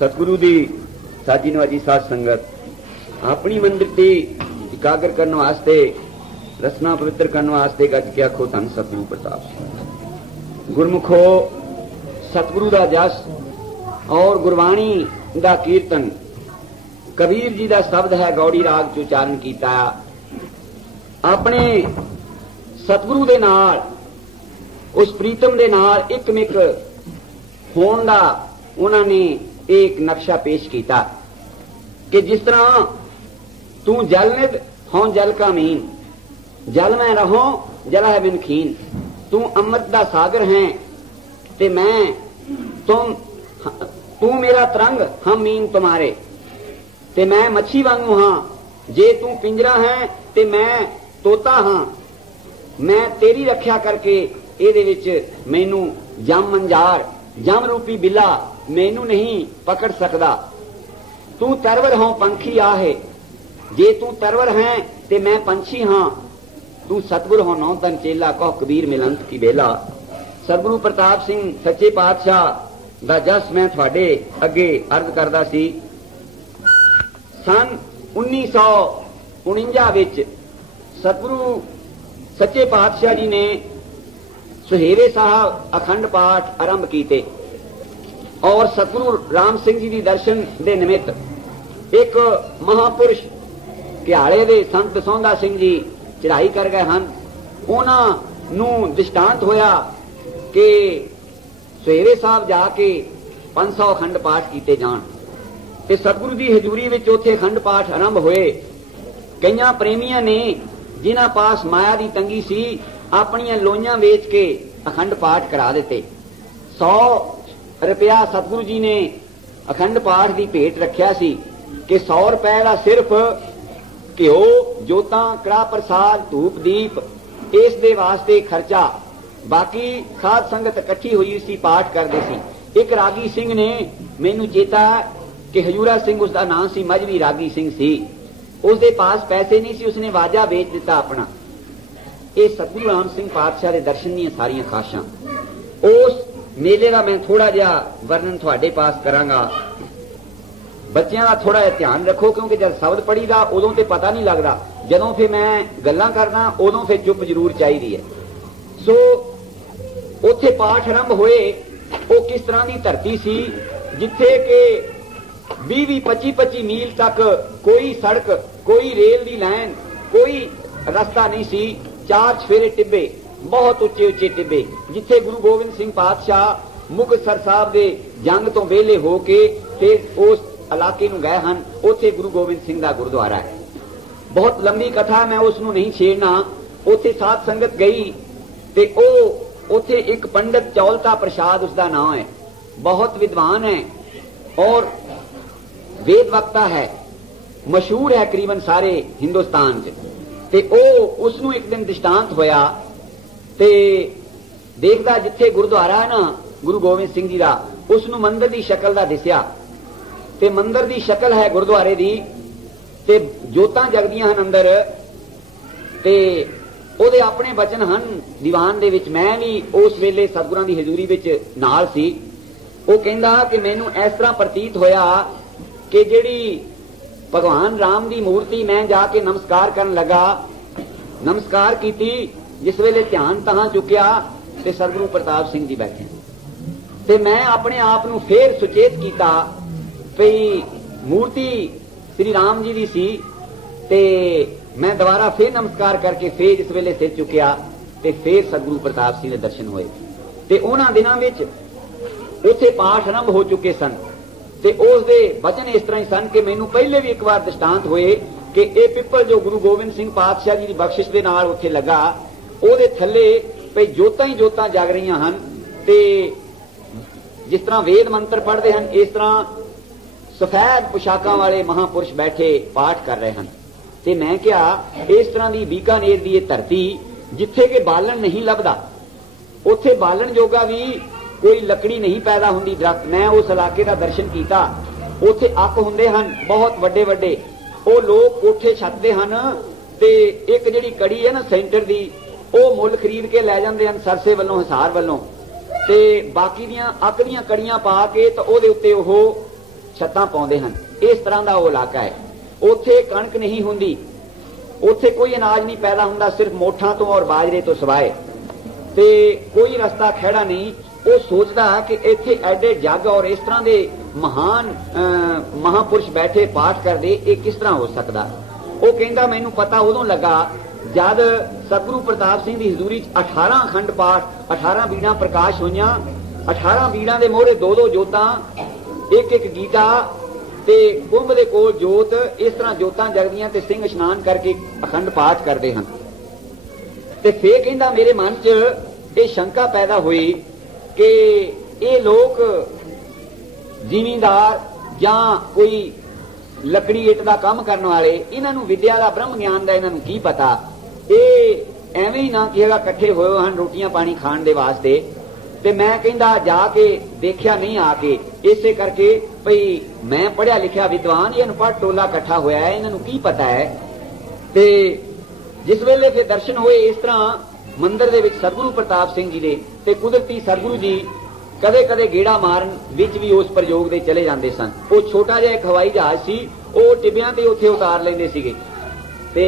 सतगुरु दी साजी नवाजी साध संगत अपनी मंदिर से एकाग्र करने वास्ते रसना पवित्र करने वास्ते गज के आखो धन सतगुरु प्रताप गुरमुखो सतगुरु दा जस और गुरबाणी दा कीर्तन कबीर जी दा शब्द है गौड़ी राग च उचारण कीता अपने सतगुरु दे नाल उस प्रीतम दे नाल एकमिक होण दा उन्होंने एक नक्शा पेश किया कि जिस तरह तू जल निध हों जल का मीन जल में रहो जला है बिन खीन तू अमृत दा सागर है ते मैं तू मेरा तरंग हम मीन तुम्हारे ते मैं मच्छी वांगू हाँ जे तू पिंजरा है ते मैं तोता हाँ मैं तेरी रक्षा करके ਇਹਦੇ ਵਿੱਚ मैनू जम मंजार जम रूपी बिला मैनू नहीं पकड़ सकता तू तरवर हों पंखी आ है जे तू तरवर है ते मैं पंछी हाँ तू सतगुर हो नौ तन चेला कहो कबीर मिलंत की बेला सतगुरु प्रताप सिंह सच्चे पातशाह दा जस मैं थोड़े अगे अर्ज करदा सी सन 1949 विच सतगुरु सच्चे पातशाह जी ने सुहेरे साहब अखंड पाठ आरंभ किए और सतगुरु राम सिंह जी की दर्शन के निमित्त एक महापुरुष घियाले दे संत सौंदा सिंह जी चढ़ाई कर गए हैं उन्होंने दृष्टांत होया कि सुहेरे साहब जाके 500 अखंड पाठ किए जान ते सतगुरु की हजूरी विच उत्थे अखंड पाठ आरंभ होए कईयां प्रेमियां ने जिन्हां पास माया की तंगी सी अपनियां लोइयां वेच के अखंड पाठ करा दिते। 100 रुपया सतगुरु जी ने अखंड पाठ की भेंट रखिया सी कि 100 रुपए का सिर्फ घ्यो जोतां कड़ा प्रसाद धूप दीप इस दे वास्ते खर्चा, बाकी साध संगत इकट्ठी हुई सी पाठ करते सी। एक रागी सिंह ने मैनू चेता कि हजूरा सिंह उसका नाम सी, मजहबी रागी सिंह सी, उसके पास पैसे नहीं सी, उसने वाजा बेच दिता अपना। ये सतगुरु राम सिंह पातशाह के दर्शन दी सारियां खाशां। उस मेले का मैं थोड़ा जिहा वर्णन थोड़े पास करांगा। बच्चों का थोड़ा जिहा ध्यान रखो, क्योंकि जब शब्द पढ़ी दा उदों ते पता नहीं लगता, जदों फिर मैं गल्लां करना उदों फिर चुप जरूर चाहिए है। सो उत्थे पाठ आरंभ होए, वो किस तरह की धरती सी जिथे के 20-25 मील तक कोई सड़क, कोई रेल की लाइन, कोई रास्ता नहीं सी। 4 चफेरे टिब्बे, बहुत उच्चे उच्चे टिब्बे, जिथे गुरु गोबिंद सिंह पातशाह मुक्तसर साहब के जंग तो वेले होके फिर उस इलाके नूं गए हन। उत्थे गुरु गोबिंद सिंह का गुरुद्वारा है। बहुत लंबी कथा, मैं उसनूं नहीं छेड़ना। उत्थे साध संगत गई ते ओ उत्थे एक पंडित चौलता प्रसाद उसका नाम है, बहुत विद्वान है और वेद वक्ता है, मशहूर है करीबन सारे हिंदुस्तान च। ते ओ उसनूं एक दिन दृष्टांत होया ते देखदा जिथे गुरुद्वारा है ना गुरु गोबिंद सिंह जी का, उसनूं मंदिर की शक्ल का दिसिया ते मंदिर की शक्ल है गुरुद्वारे की ते जोतां जगदियां हन अंदर ते ਉਹਦੇ ਆਪਣੇ बचन ਹਨ दीवान ਦੇ ਵਿੱਚ। मैं भी उस वेले सतगुरां ਦੀ हजूरी ਵਿੱਚ ਨਾਲ ਸੀ। ਉਹ ਕਹਿੰਦਾ कि मैनू इस तरह प्रतीत होया कि ਜਿਹੜੀ भगवान राम की मूर्ति मैं जाके नमस्कार करन लगा, नमस्कार कीती, जिस वेले ध्यान तहां चुकिया ते सतगुरु प्रताप सिंह जी बैठे ते मैं अपने आप नूं फिर सुचेत किया भई मूर्ति श्री राम जी की सी ते मैं दोबारा फिर नमस्कार करके फिर जिस वेले सिर चुकिया ते फिर सतगुरु प्रताप सिंह के दर्शन होए ते उन्हां दिनां विच उत्थे पाठ आरंभ हो चुके सन ते उस दे वचन इस तरह ही सन कि मैनू पहले भी एक बार दृष्टांत होए कि ये पिपल जो गुरु गोबिंद सिंह पातशाह जी की बख्शिश के नाल उत्थे लगा, ਉਹਦੇ थले भई जोतां ही जोतां जग रही हन ते जिस तरह वेद मंत्र पढ़ते हैं इस तरह सफेद पोशाकां वाले महापुरुष बैठे पाठ कर रहे हैं। ते मैं क्या इस तरह की बीकानेर की धरती जिथे के बालन नहीं लभदा, उत्थे बालन जोगा भी कोई लकड़ी नहीं पैदा होंदी दरख्त। मैं उस इलाके का दर्शन किया, उत्थे अक हुंदे हन बहुत वड्डे वड्डे, वो लोग कोठे छतदे हन ते एक जिहड़ी कड़ी है ना सेंटर दी वो मुल खरीद के लै जांदे हन सरसे वालों हिसार वालों ते बाकी दियां अक दियां कड़ियां पा के तो ओहदे उत्ते ओह छत्तां पाउंदे हन। इस तरह का वो इलाका है। उत्थे कणक नहीं हुंदी, उत्थे कोई अनाज नहीं पैदा हुंदा, सिर्फ मोठां तो और बाजरे तो सिवाए ते कोई रस्ता खैड़ा नहीं। वो सोचदा कि इत्थे एडे जग और इस तरह के महान महापुरुष बैठे पाठ करदे, ये किस तरह हो सकदा। वो कहंदा मैनू पता उदों लगा जद सतगुरु प्रताप सिंह की हजूरी 18 अखंड पाठ 18 बीड़ा प्रकाश होईयां। 18 बीड़ा के मोहरे 2-2 जोतां, एक गीता ते कुंभ दे कोल जोत, इस तरह जोतां जगदियां ते सिंह इशनान करके अखंड पाठ करते हैं। ते फिर कहंदा मेरे मन च ये शंका पैदा हुई कि ये लोग जिमींदार जां कोई लकड़ी इट का काम करने वाले, इन्हों विद्या का ब्रह्म ज्ञान का इन्हों की पता, ये एवं ही ना कि कट्ठे होए हैं रोटियां पानी खाण दे वास्ते। ते मैं कहंदा जाके देखिया नहीं आके, इसे करके भई मैं पढ़िया लिखिया विद्वान, ये अनपढ़ टोला कट्ठा होया है, इन्हों की पता है। ते जिस वेले फिर दर्शन होए इस तरह मंदिर दे विच सतगुरु प्रताप सिंह जी दे ते कुदरती सतगुरु जी कदे कदे गेड़ा मारन विच भी उस प्रयोग दे चले जाते सन। वो छोटा जिहा एक हवाई जहाज सी, वो टिब्बियां ते उत्थे उतार लेंदे सीगे ते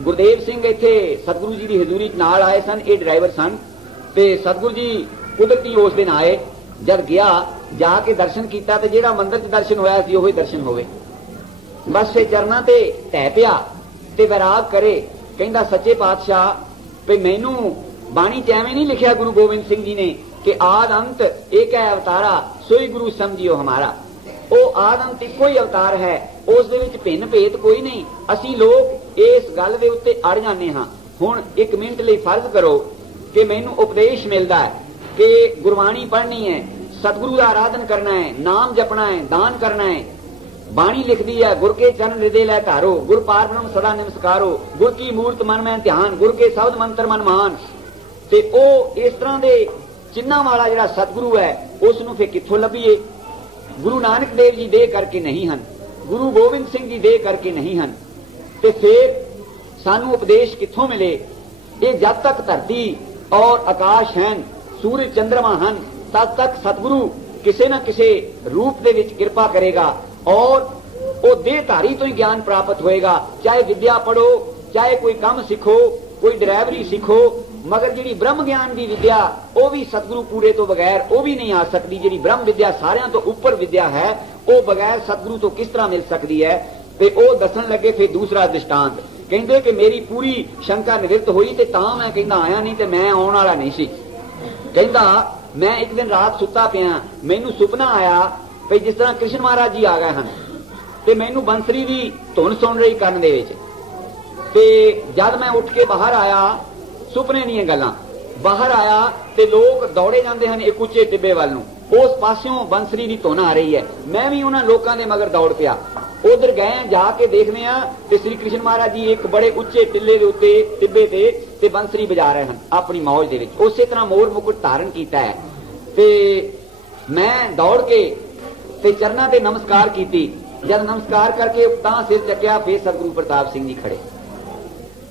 गुरदेव सिंह इत्थे सतगुरु जी की हजूरी नाल आए सन, ये ड्राइवर सन ते सतगुरु जी कुदरती उस दिन आए। जब गया जाके दर्शन किया तो जिहड़ा मंदिर च दर्शन होया सी ओही दर्शन होवे। बस फिर चरना ते ढह पिया ते वैराग करे, कहंदा सच्चे पातशाह भई मैनू बाणी च एवें नहीं लिखिया गुरु गोबिंद सिंह जी ने कि आद अंत एक है अवतारा सोई गुरु समझियो हमारा। ਉਹ ਆਦਮ ਤੇ ਕੋਈ ਅਵਤਾਰ ਹੈ, ਉਸ ਦੇ ਵਿੱਚ ਭਿੰਨ ਭੇਦ ਕੋਈ ਨਹੀਂ। ਅਸੀਂ ਲੋਕ ਇਸ ਗੱਲ ਦੇ ਉੱਤੇ ਅੜ ਜਾਂਦੇ ਹਾਂ। ਹੁਣ ਇੱਕ ਮਿੰਟ ਲਈ ਫਰਜ਼ ਕਰੋ ਕਿ ਮੈਨੂੰ ਉਪਦੇਸ਼ ਮਿਲਦਾ ਹੈ ਕਿ ਗੁਰਬਾਣੀ ਪੜ੍ਹਨੀ ਹੈ, ਸਤਿਗੁਰੂ ਦਾ ਆਰਾਧਨ ਕਰਨਾ ਹੈ, ਨਾਮ ਜਪਣਾ ਹੈ, ਦਾਨ ਕਰਨਾ ਹੈ। ਬਾਣੀ ਲਿਖਦੀ ਹੈ, ਗੁਰ ਕੇ ਚਰਨ ਹਿਰਦੇ ਲੈ ਧਾਰੋ, ਗੁਰ ਪਾਰ ਬ੍ਰਹਮ ਸਦਾ ਨਮਸਕਾਰੋ, ਗੁਰ ਕੀ ਮੂਰਤ ਮਨ ਮੈਂ ਧਿਆਨ, ਗੁਰ ਕੇ ਸ਼ਬਦ ਮੰਤਰ ਮਨ ਮਾਨ। ਤੇ ਉਹ ਇਸ ਤਰ੍ਹਾਂ ਦੇ ਚਿੰਨ੍ਹਾਂ ਵਾਲਾ ਜਿਹੜਾ ਸਤਿਗੁਰੂ ਹੈ, ਉਸ ਨੂੰ ਫਿਰ ਕਿੱਥੋਂ ਲੱਭੀਏ? ਗੁਰੂ ਨਾਨਕ ਦੇਵ ਜੀ ਦੇ ਕਰਕੇ ਨਹੀਂ ਹਨ, ਗੁਰੂ ਗੋਬਿੰਦ ਸਿੰਘ ਜੀ ਦੇ ਕਰਕੇ ਨਹੀਂ ਹਨ। ਤੇ ਫਿਰ ਸਾਨੂੰ ਉਪਦੇਸ਼ ਕਿੱਥੋਂ ਮਿਲੇ? ਇਹ ਜਦ ਤੱਕ ਧਰਤੀ ਔਰ ਆਕਾਸ਼ ਹਨ, ਸੂਰਜ ਚੰਦਰਮਾ ਹਨ, ਤਦ ਤੱਕ ਸਤਿਗੁਰੂ ਕਿਸੇ ਨਾ ਕਿਸੇ ਰੂਪ ਦੇ ਵਿੱਚ ਕਿਰਪਾ ਕਰੇਗਾ ਔਰ ਉਹ ਦੇਹਧਾਰੀ ਤੋਂ ਹੀ ਗਿਆਨ ਪ੍ਰਾਪਤ ਹੋਏਗਾ। ਚਾਹੇ ਵਿਦਿਆ ਪੜੋ, ਚਾਹੇ ਕੋਈ ਕੰਮ ਸਿੱਖੋ, ਕੋਈ ਡਰਾਈਵਰੀ ਸਿੱਖੋ, ਮਗਰ ਜਿਹੜੀ ਬ੍ਰਹਮ ਗਿਆਨ ਦੀ ਵਿਦਿਆ ਉਹ ਵੀ ਸਤਿਗੁਰੂ ਪੂਰੇ ਤੋਂ ਬਗੈਰ ਉਹ ਵੀ ਨਹੀਂ ਆ ਸਕਦੀ। ਜਿਹੜੀ ਬ੍ਰਹਮ ਵਿਦਿਆ ਸਾਰਿਆਂ ਤੋਂ ਉੱਪਰ ਵਿਦਿਆ ਹੈ, ਉਹ ਬਗੈਰ ਸਤਿਗੁਰੂ ਤੋਂ ਕਿਸ ਤਰ੍ਹਾਂ ਮਿਲ ਸਕਦੀ ਹੈ? ਤੇ ਉਹ ਦੱਸਣ ਲੱਗੇ ਫਿਰ ਦੂਸਰਾ ਦ੍ਰਿਸ਼ਟਾਂਤ। ਕਹਿੰਦੇ ਕਿ ਮੇਰੀ ਪੂਰੀ ਸ਼ੰਕਾ ਨਿਵਰਤ ਹੋਈ ਤੇ ਤਾਂ ਮੈਂ ਕਹਿੰਦਾ ਆਇਆ, ਨਹੀਂ ਤੇ ਮੈਂ ਆਉਣ ਵਾਲਾ ਨਹੀਂ ਸੀ। ਕਹਿੰਦਾ ਮੈਂ ਇੱਕ ਦਿਨ ਰਾਤ ਸੁੱਤਾ ਪਿਆ, ਮੈਨੂੰ ਸੁਪਨਾ ਆਇਆ ਵੀ ਜਿਸ ਤਰ੍ਹਾਂ ਕ੍ਰਿਸ਼ਨ ਮਹਾਰਾਜ ਜੀ ਆ ਗਏ ਹਨ ਤੇ ਮੈਨੂੰ ਬੰਸਰੀ ਦੀ ਧੁਨ ਸੁਣ ਰਹੀ ਕੰਨ ਦੇ ਵਿੱਚ। ਤੇ ਜਦ ਮੈਂ ਉੱਠ ਕੇ ਬਾਹਰ ਆਇਆ, ਸੁਪਨੇ ਦੀਆਂ ਗੱਲਾਂ, ਬਾਹਰ ਆਇਆ ਤੇ ਲੋਕ ਦੌੜੇ ਜਾਂਦੇ ਹਨ ਇੱਕ ਉੱਚੇ ਟਿੱਬੇ ਵੱਲ ਨੂੰ, ਉਸ ਪਾਸਿਓਂ ਬੰਸਰੀ ਦੀ ਧੁਨ ਆ ਰਹੀ ਹੈ। ਮੈਂ ਵੀ ਉਹਨਾਂ ਲੋਕਾਂ ਦੇ ਮਗਰ ਦੌੜ ਪਿਆ। ਉਧਰ ਗਏ, ਜਾ ਕੇ ਦੇਖਦੇ ਆ ਤੇ ਸ੍ਰੀ ਕ੍ਰਿਸ਼ਨ ਮਹਾਰਾਜ ਜੀ ਇੱਕ ਬੜੇ ਉੱਚੇ ਟਿੱਲੇ ਦੇ ਉੱਤੇ ਟਿੱਬੇ ਤੇ ਬੰਸਰੀ ਵਜਾ ਰਹੇ ਹਨ ਆਪਣੀ ਮੌਜ ਦੇ ਵਿੱਚ। ਉਸੇ ਤਰ੍ਹਾਂ ਮੋਰ ਮੁਕਟ ਧਾਰਨ ਕੀਤਾ ਹੈ। ਤੇ ਮੈਂ ਦੌੜ ਕੇ ਤੇ ਚਰਨਾਂ ਤੇ ਨਮਸਕਾਰ ਕੀਤੀ। ਜਦ ਨਮਸਕਾਰ ਕਰਕੇ ਤਾਂ ਸਿਰ ਚੱਕਿਆ, ਫੇਰ ਸਤਿਗੁਰੂ ਪ੍ਰਤਾਪ ਸਿੰਘ ਜੀ ਖੜੇ।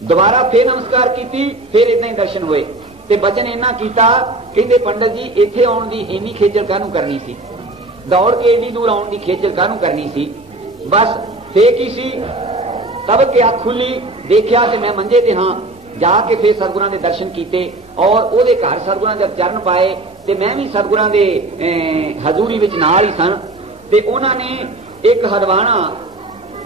ਦੁਬਾਰਾ ਫੇਰ ਨਮਸਕਾਰ ਕੀਤੀ, ਫੇਰ ਇਦਾਂ ਹੀ ਦਰਸ਼ਨ ਹੋਏ ਤੇ ਬਚਨ ਇੰਨਾ ਕੀਤਾ, ਕਹਿੰਦੇ ਪੰਡਤ ਜੀ ਇੱਥੇ ਆਉਣ ਦੀ ਇੰਨੀ ਖੇਚਲ ਕਾਹਨੂੰ ਕਰਨੀ ਸੀ? ਦੌੜ ਕੇ ਇੰਨੀ ਦੂਰ ਆਉਣ ਦੀ ਖੇਚਲ ਕਾਹਨੂੰ ਕਰਨੀ ਸੀ? ਬਸ ਫੇਰ ਕੀ ਸੀ, ਤਬ ਕਿ ਅੱਖ ਖੁੱਲੀ, ਦੇਖਿਆ ਕਿ ਮੈਂ ਮੰਜੇ ਤੇ ਹਾਂ। ਜਾ ਕੇ ਫੇਰ ਸਤਿਗੁਰਾਂ ਦੇ ਦਰਸ਼ਨ ਕੀਤੇ ਔਰ ਉਹਦੇ ਘਰ ਸਤਿਗੁਰਾਂ ਦੇ ਚਰਨ ਪਾਏ ਤੇ ਮੈਂ ਵੀ ਸਤਿਗੁਰਾਂ ਦੇ ਹਜ਼ੂਰੀ ਵਿੱਚ ਨਾਲ ਹੀ ਸਨ। ਤੇ ਉਹਨਾਂ ਨੇ ਇੱਕ ਹਲਵਾਣਾ,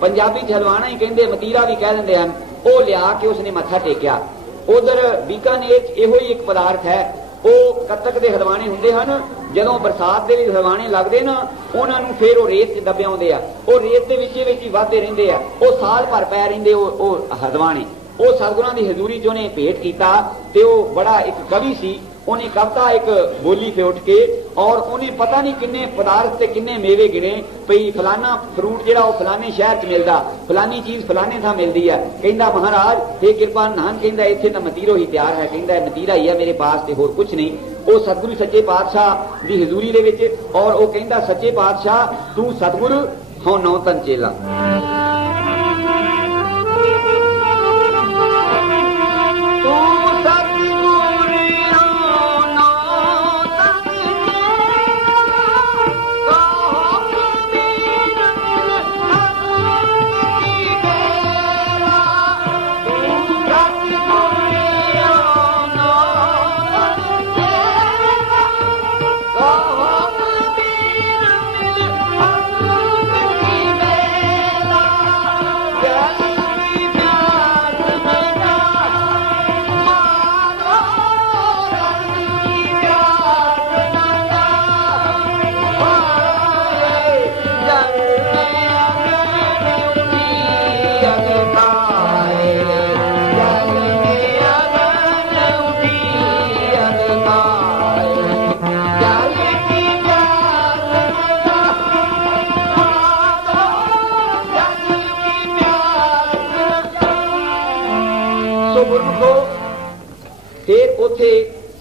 ਪੰਜਾਬੀ ਚ ਹਲਵਾਣਾ ਹੀ ਕਹਿੰਦੇ, ਮਤੀਰਾ ਵੀ ਕਹਿ ਦਿੰਦੇ ਹਨ, ਉਹ ਲਿਆ ਕੇ ਉਸਨੇ ਮੱਥਾ ਟੇਕਿਆ। ਉਧਰ ਬੀਕਾਨੇਰ ਚ ਇਹੋ ਹੀ ਇੱਕ ਪਦਾਰਥ ਹੈ, ਉਹ ਕੱਤਕ ਦੇ ਹਲਵਾਣੇ ਹੁੰਦੇ ਹਨ। ਜਦੋਂ ਬਰਸਾਤ ਦੇ ਵਿੱਚ ਹਲਵਾਣੇ ਲੱਗਦੇ ਨਾ, ਉਹਨਾਂ ਨੂੰ ਫੇਰ ਉਹ ਰੇਤ ਚ ਦੱਬੇ ਆਉਂਦੇ ਆ, ਉਹ ਰੇਤ ਦੇ ਵਿੱਚ ਹੀ ਵਾਧੇ ਰਹਿੰਦੇ ਆ, ਉਹ ਸਾਲ ਭਰ ਪੈ ਰਹਿੰਦੇ ਉਹ ਹਲਵਾਣੇ। ਉਹ ਸਤਿਗੁਰਾਂ ਦੀ ਹਜ਼ੂਰੀ ਚ ਉਹਨੇ ਭੇਟ ਕੀਤਾ ਤੇ ਉਹ ਬੜਾ ਇੱਕ ਕਵੀ ਸੀ। ਉਹਨੇ ਕਵਿਤਾ ਇੱਕ ਬੋਲੀ ਤੇ ਉੱਠ ਕੇ ਔਰ ਉਹਨੇ ਪਤਾ ਨਹੀਂ ਕਿੰਨੇ ਪਦਾਰਥ ਤੇ ਕਿੰਨੇ ਮੇਵੇ ਗਿਣੇ, ਭਈ ਫਲਾਨਾ ਫਰੂਟ ਜਿਹੜਾ ਉਹ ਫਲਾਨੇ ਸ਼ਹਿਰ ਚ ਮਿਲਦਾ, ਫਲਾਨੀ ਚੀਜ਼ ਫਲਾਨੇ ਥਾਂ ਮਿਲਦੀ ਹੈ। ਕਹਿੰਦਾ ਮਹਾਰਾਜ हे ਕਿਰਪਾ ਨਾਨ, ਕਹਿੰਦਾ ਇੱਥੇ ਤਾਂ ਮਤੀਰੋ ਹੀ ਤਿਆਰ ਹੈ, ਕਹਿੰਦਾ ਮਤੀਰਾ ਹੀ ਹੈ ਮੇਰੇ ਪਾਸ ਤੇ ਹੋਰ ਕੁਝ ਨਹੀਂ। ਉਹ ਸਤਿਗੁਰੂ ਸੱਚੇ ਪਾਤਸ਼ਾਹ ਦੀ ਹਜ਼ੂਰੀ ਦੇ ਵਿੱਚ ਔਰ ਉਹ ਕਹਿੰਦਾ ਸੱਚੇ ਪਾਤਸ਼ਾਹ ਤੂੰ ਸਤਿਗੁਰੂ ਹਉ ਨੌ ਤਨ ਚੇਲਾ।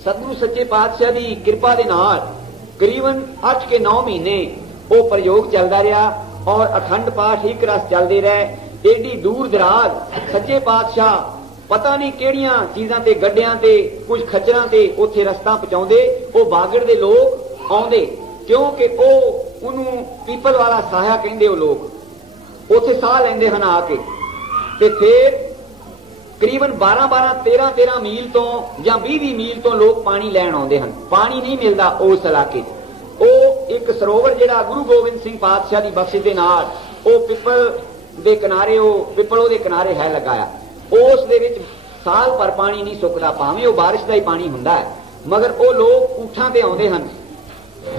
सतगुरु सच्चे पातशाह की कृपा के नाल करीबन 8 के 9 महीने वो प्रयोग चलता रहा और अखंड पाठ एक रस चलते रहे। एडी दूर दराज सच्चे पातशाह पता नहीं केड़ियां चीजां ते गड्डियां ते कुछ खच्चरां ते उत्थे रस्ता पहुंचाउंदे, वो बागड़ दे लोग आउंदे क्योंकि वो उन्होंने पीपल वाला साया कहंदे। वो लोग उत्थे साह लैंदे हन आके ते फिर करीबन 12-12 13-13 मील तो या 20-20 मील तो लोग पानी लैन आते हैं। पानी नहीं मिलता उस इलाके। वो एक सरोवर जिहड़ा गुरु गोबिंद सिंह पातशाह की बख्शिश के नाल वो पिपल दे किनारे, वो पिपल दे किनारे है लगाया। उस दे विच साल भर पानी नहीं सुकदा, भावें वो बारिश का ही पानी हुंदा है, मगर वो लोग ऊठां ते आउंदे हन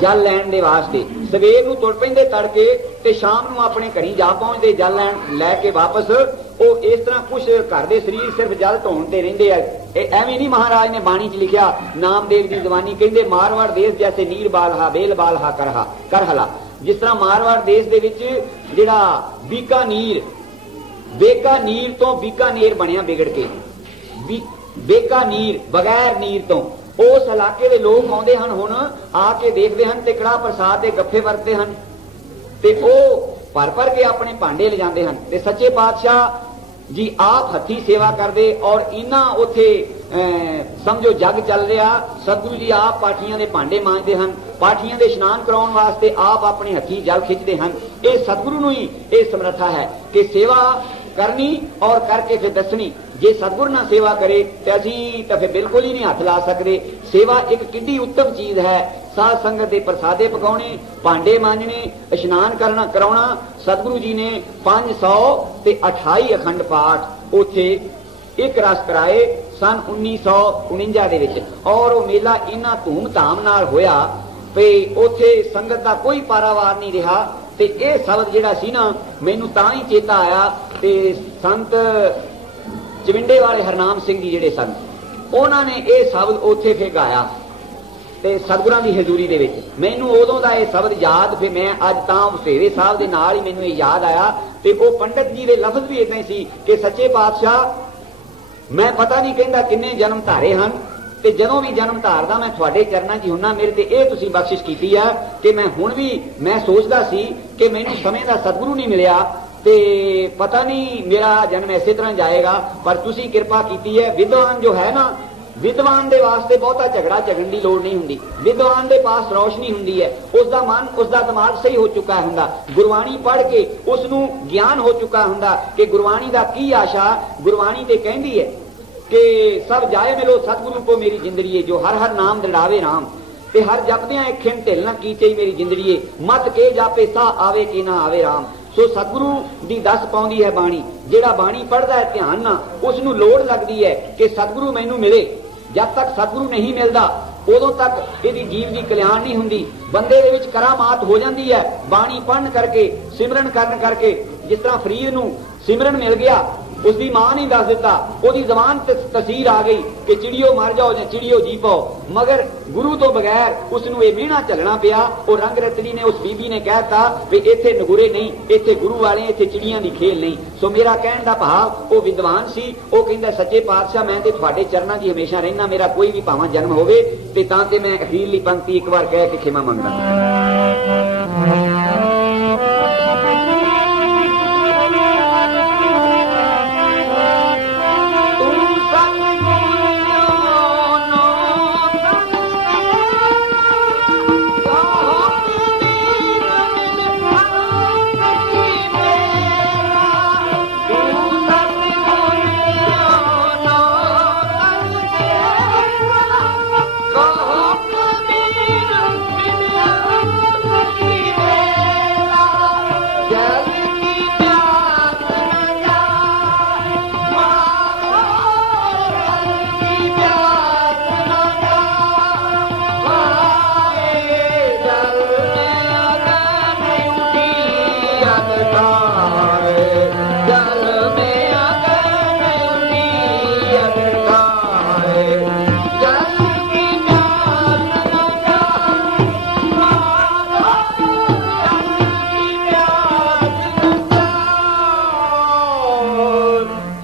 जल लैण दे वास्ते सवेर नूं तुर पैंदे तड़के ते शाम नूं अपने घरी जा पहुंचते जल लैण लैके वापस। वो इस तरह कुछ घर दे शरीर सिर्फ जल धोण ते रहिंदे आ। एवें नहीं महाराज ने बाणी च लिखिया नामदेव दी जवानी कहंदे मारवाड़ देश जैसे नीर बालहा बेल बालहा करहला। जिस तरह मारवाड़ देश दे विच जिहड़ा बीकानीर तो बीकानेर बनिया बिगड़ के बीकानीर बगैर नीर तो उस इलाके दे लोग आउंदे हन हुण आके देखदे हन ते कड़ा प्रसाद दे गफ्फे वरतदे हन ते ओ भर के अपने भांडे ले जाते हैं। ते सच्चे पातशाह जी आप हथी सेवा करते और इन्ना उथे समझो जग चल रहा। सतगुरु जी आप पाठियां दे भांडे मांजते हैं, पाठियां दे स्नान कराउण वास्ते आप अपने हथी जल खिंचते हैं। ये सतगुरु नूं ही ये समर्था है कि सेवा करनी और करके फिर दसनी। जे सतगुरु ना सेवा करे तो असीं तो फिर बिल्कुल ही नहीं हाथ ला सकते। सेवा एक किड्डी उत्तम चीज है। साध संगत दे प्रसादे पकाने, भांडे मांजने, इशनान करना कराउणा। सतगुरु जी ने 528 अखंड पाठ उथे एक रस कराए सन 1949 दे विच और वो मेला इन्ना धूम-धाम नाल होया पे उथे संगत दा कोई पारावार नहीं रहा। ते ये शब्द जिहड़ा सी ना मैनूं तां ही चेता आया ते संत चविंडे वाले हरनाम सिंह जी जिहड़े सन उन्होंने ये शब्द उथे फिर गाया ते सतगुरां दी हजूरी दे विच। मैनूं उदों दा ये शब्द याद फिर मैं अज तां उसेरे साहब दे नाल ही मैनूं ये याद आया ते वो पंडित जी दे लफ्ज भी इदां ही सी कि सच्चे पातशाह मैं पता नहीं कहंदा किन्ने जन्म धारे हन ते जदों भी जन्म धारदा मैं तुहाडे चरनां 'च हुन्ना। मेरे ते ये तुसीं बख्शिश कीती है कि मैं हुण भी मैं सोचदा सी कि मैनूं समय दा सतगुरु नहीं मिलिया ते पता नहीं मेरा जन्म इसे तरह जाएगा, पर तुसीं कृपा कीती है। विद्वान जो है ना, विद्वान दे वास्ते बहुता झगड़ा झगड़न की लोड़ नहीं हुंदी। विद्वान दे पास रोशनी हुंदी है, उसका मन उसका दिमाग सही हो चुका हुंदा। गुरबाणी पढ़ के उसनूं ज्ञान हो चुका हुंदा कि गुरबाणी दा की आशा। गुरबाणी ते कहंदी है कि सब जाए मिलो सतगुरु को मेरी जिंदड़िए, जो हर हर नाम दड़ावे राम ते हर जपदियां एक खिन ढिल ना कीचे मेरी जिंदड़िए, मत के जापे सा आवे कि ना आवे राम। सो सतगुरु दी दस पाउंदी है बाणी। जेड़ा बाणी पढ़दा है ध्यान ना उसनूं लोड़ लगदी है कि सतगुरु मैनूं मिले। जब तक सतगुरु नहीं मिलता उदों तक यदि जीव की कल्याण नहीं हुंदी। बंदे दे विच करामात हो जाती है बाणी पढ़न करके, सिमरन करन करके। जिस तरह फरीद नूं सिमरन मिल गया, उसकी मां ने दस दिता, उसकी जबान तसीर आ गई कि चिड़ियो मर जाओ या चिड़ियो जी पाओ, मगर गुरु तो बगैर उसनूं ये मीणा चलना पिया। और रंग रतनी ने उस बीबी ने कहता भी इत्थे नगुरे नहीं, इत्थे गुरु वाले, इत्थे चिड़ियां दी खेल नहीं। सो मेरा कहण दा भाव वो विद्वान सी, वो कहंदा सच्चे पातशाह मैं ते तुहाडे चरनां 'च हमेशा रहना। मेरा कोई भी भावां जन्म होवे ते तां ते मैं अखीरली पंक्ति एक बार कह के खिमा मंगदा।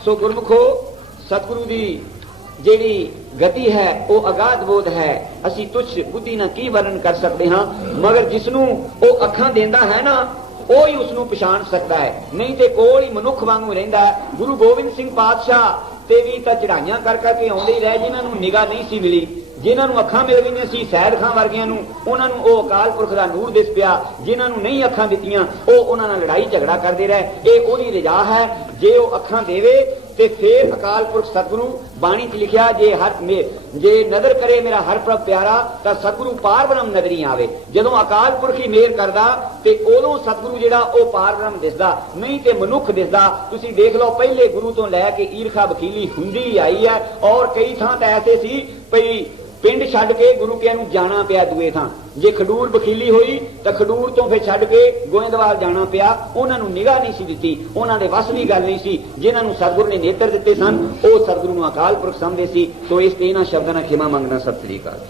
सो गुरमुखो सतगुरु दी जेड़ी गति है वो अगाध बोध है। असी तुच्छ बुद्धि ना की वर्णन कर सकते हाँ, मगर जिसनू वो अखां देंदा है ना वो ही उसनू पछाण सकता है, नहीं ते कोल ही मनुख वांगू रहिंदा है। गुरु गोबिंद सिंह पातशाह ते भी तां चढ़ाइयां कर करके आउंदे ही रहे, जिन्हां नू निगाह नहीं सी मिली, जिन्हां नू अखां मिल गईयां सी सैद खां वर्गियां नू, उन्हां नू ओ अकाल पुरख दा नूर दिस पिया। जिन्हां नू नहीं अखां दित्तियां ओ उन्हां नाल लड़ाई झगड़ा करदे रहे। ये ओदी रजा है, जे ओ अखां देवे ते फिर अकाल पुरख सतगुरु बाणी च लिखिया जे नदर करे मेरा हर प्रभ प्यारा तां सतगुरु पार ब्रह्म नदरी आवे। जदों अकाल पुरख ही मेहर करदा ते उदों सतगुरु जिहड़ा ओ पार ब्रह्म दिसदा, नहीं ते मनुख दिसदा। तुसीं देख लो पहले गुरु तो लैके ईरखा वकीली हुंदी आई है और कई थां ते ऐसे सी भई पिंड छड्ड के गुरु के नूं जाना पिया दूए थां। जे खडूर बखीली हुई तो खडूर तो फिर छड्ड के गोइंदवाल जाना पिया। उन्हां नूं निगाह नहीं सी दित्ती, उन्हां दे वस दी गल नहीं सी। जिन्हां नूं सतगुरु ने नेत्र दित्ते सन ਉਹ सतगुरु नूं अकाल पुरख समझदे सी। तो इस ते इन्हां शब्दां नाल खिमा मंगना। सत श्री अकाल।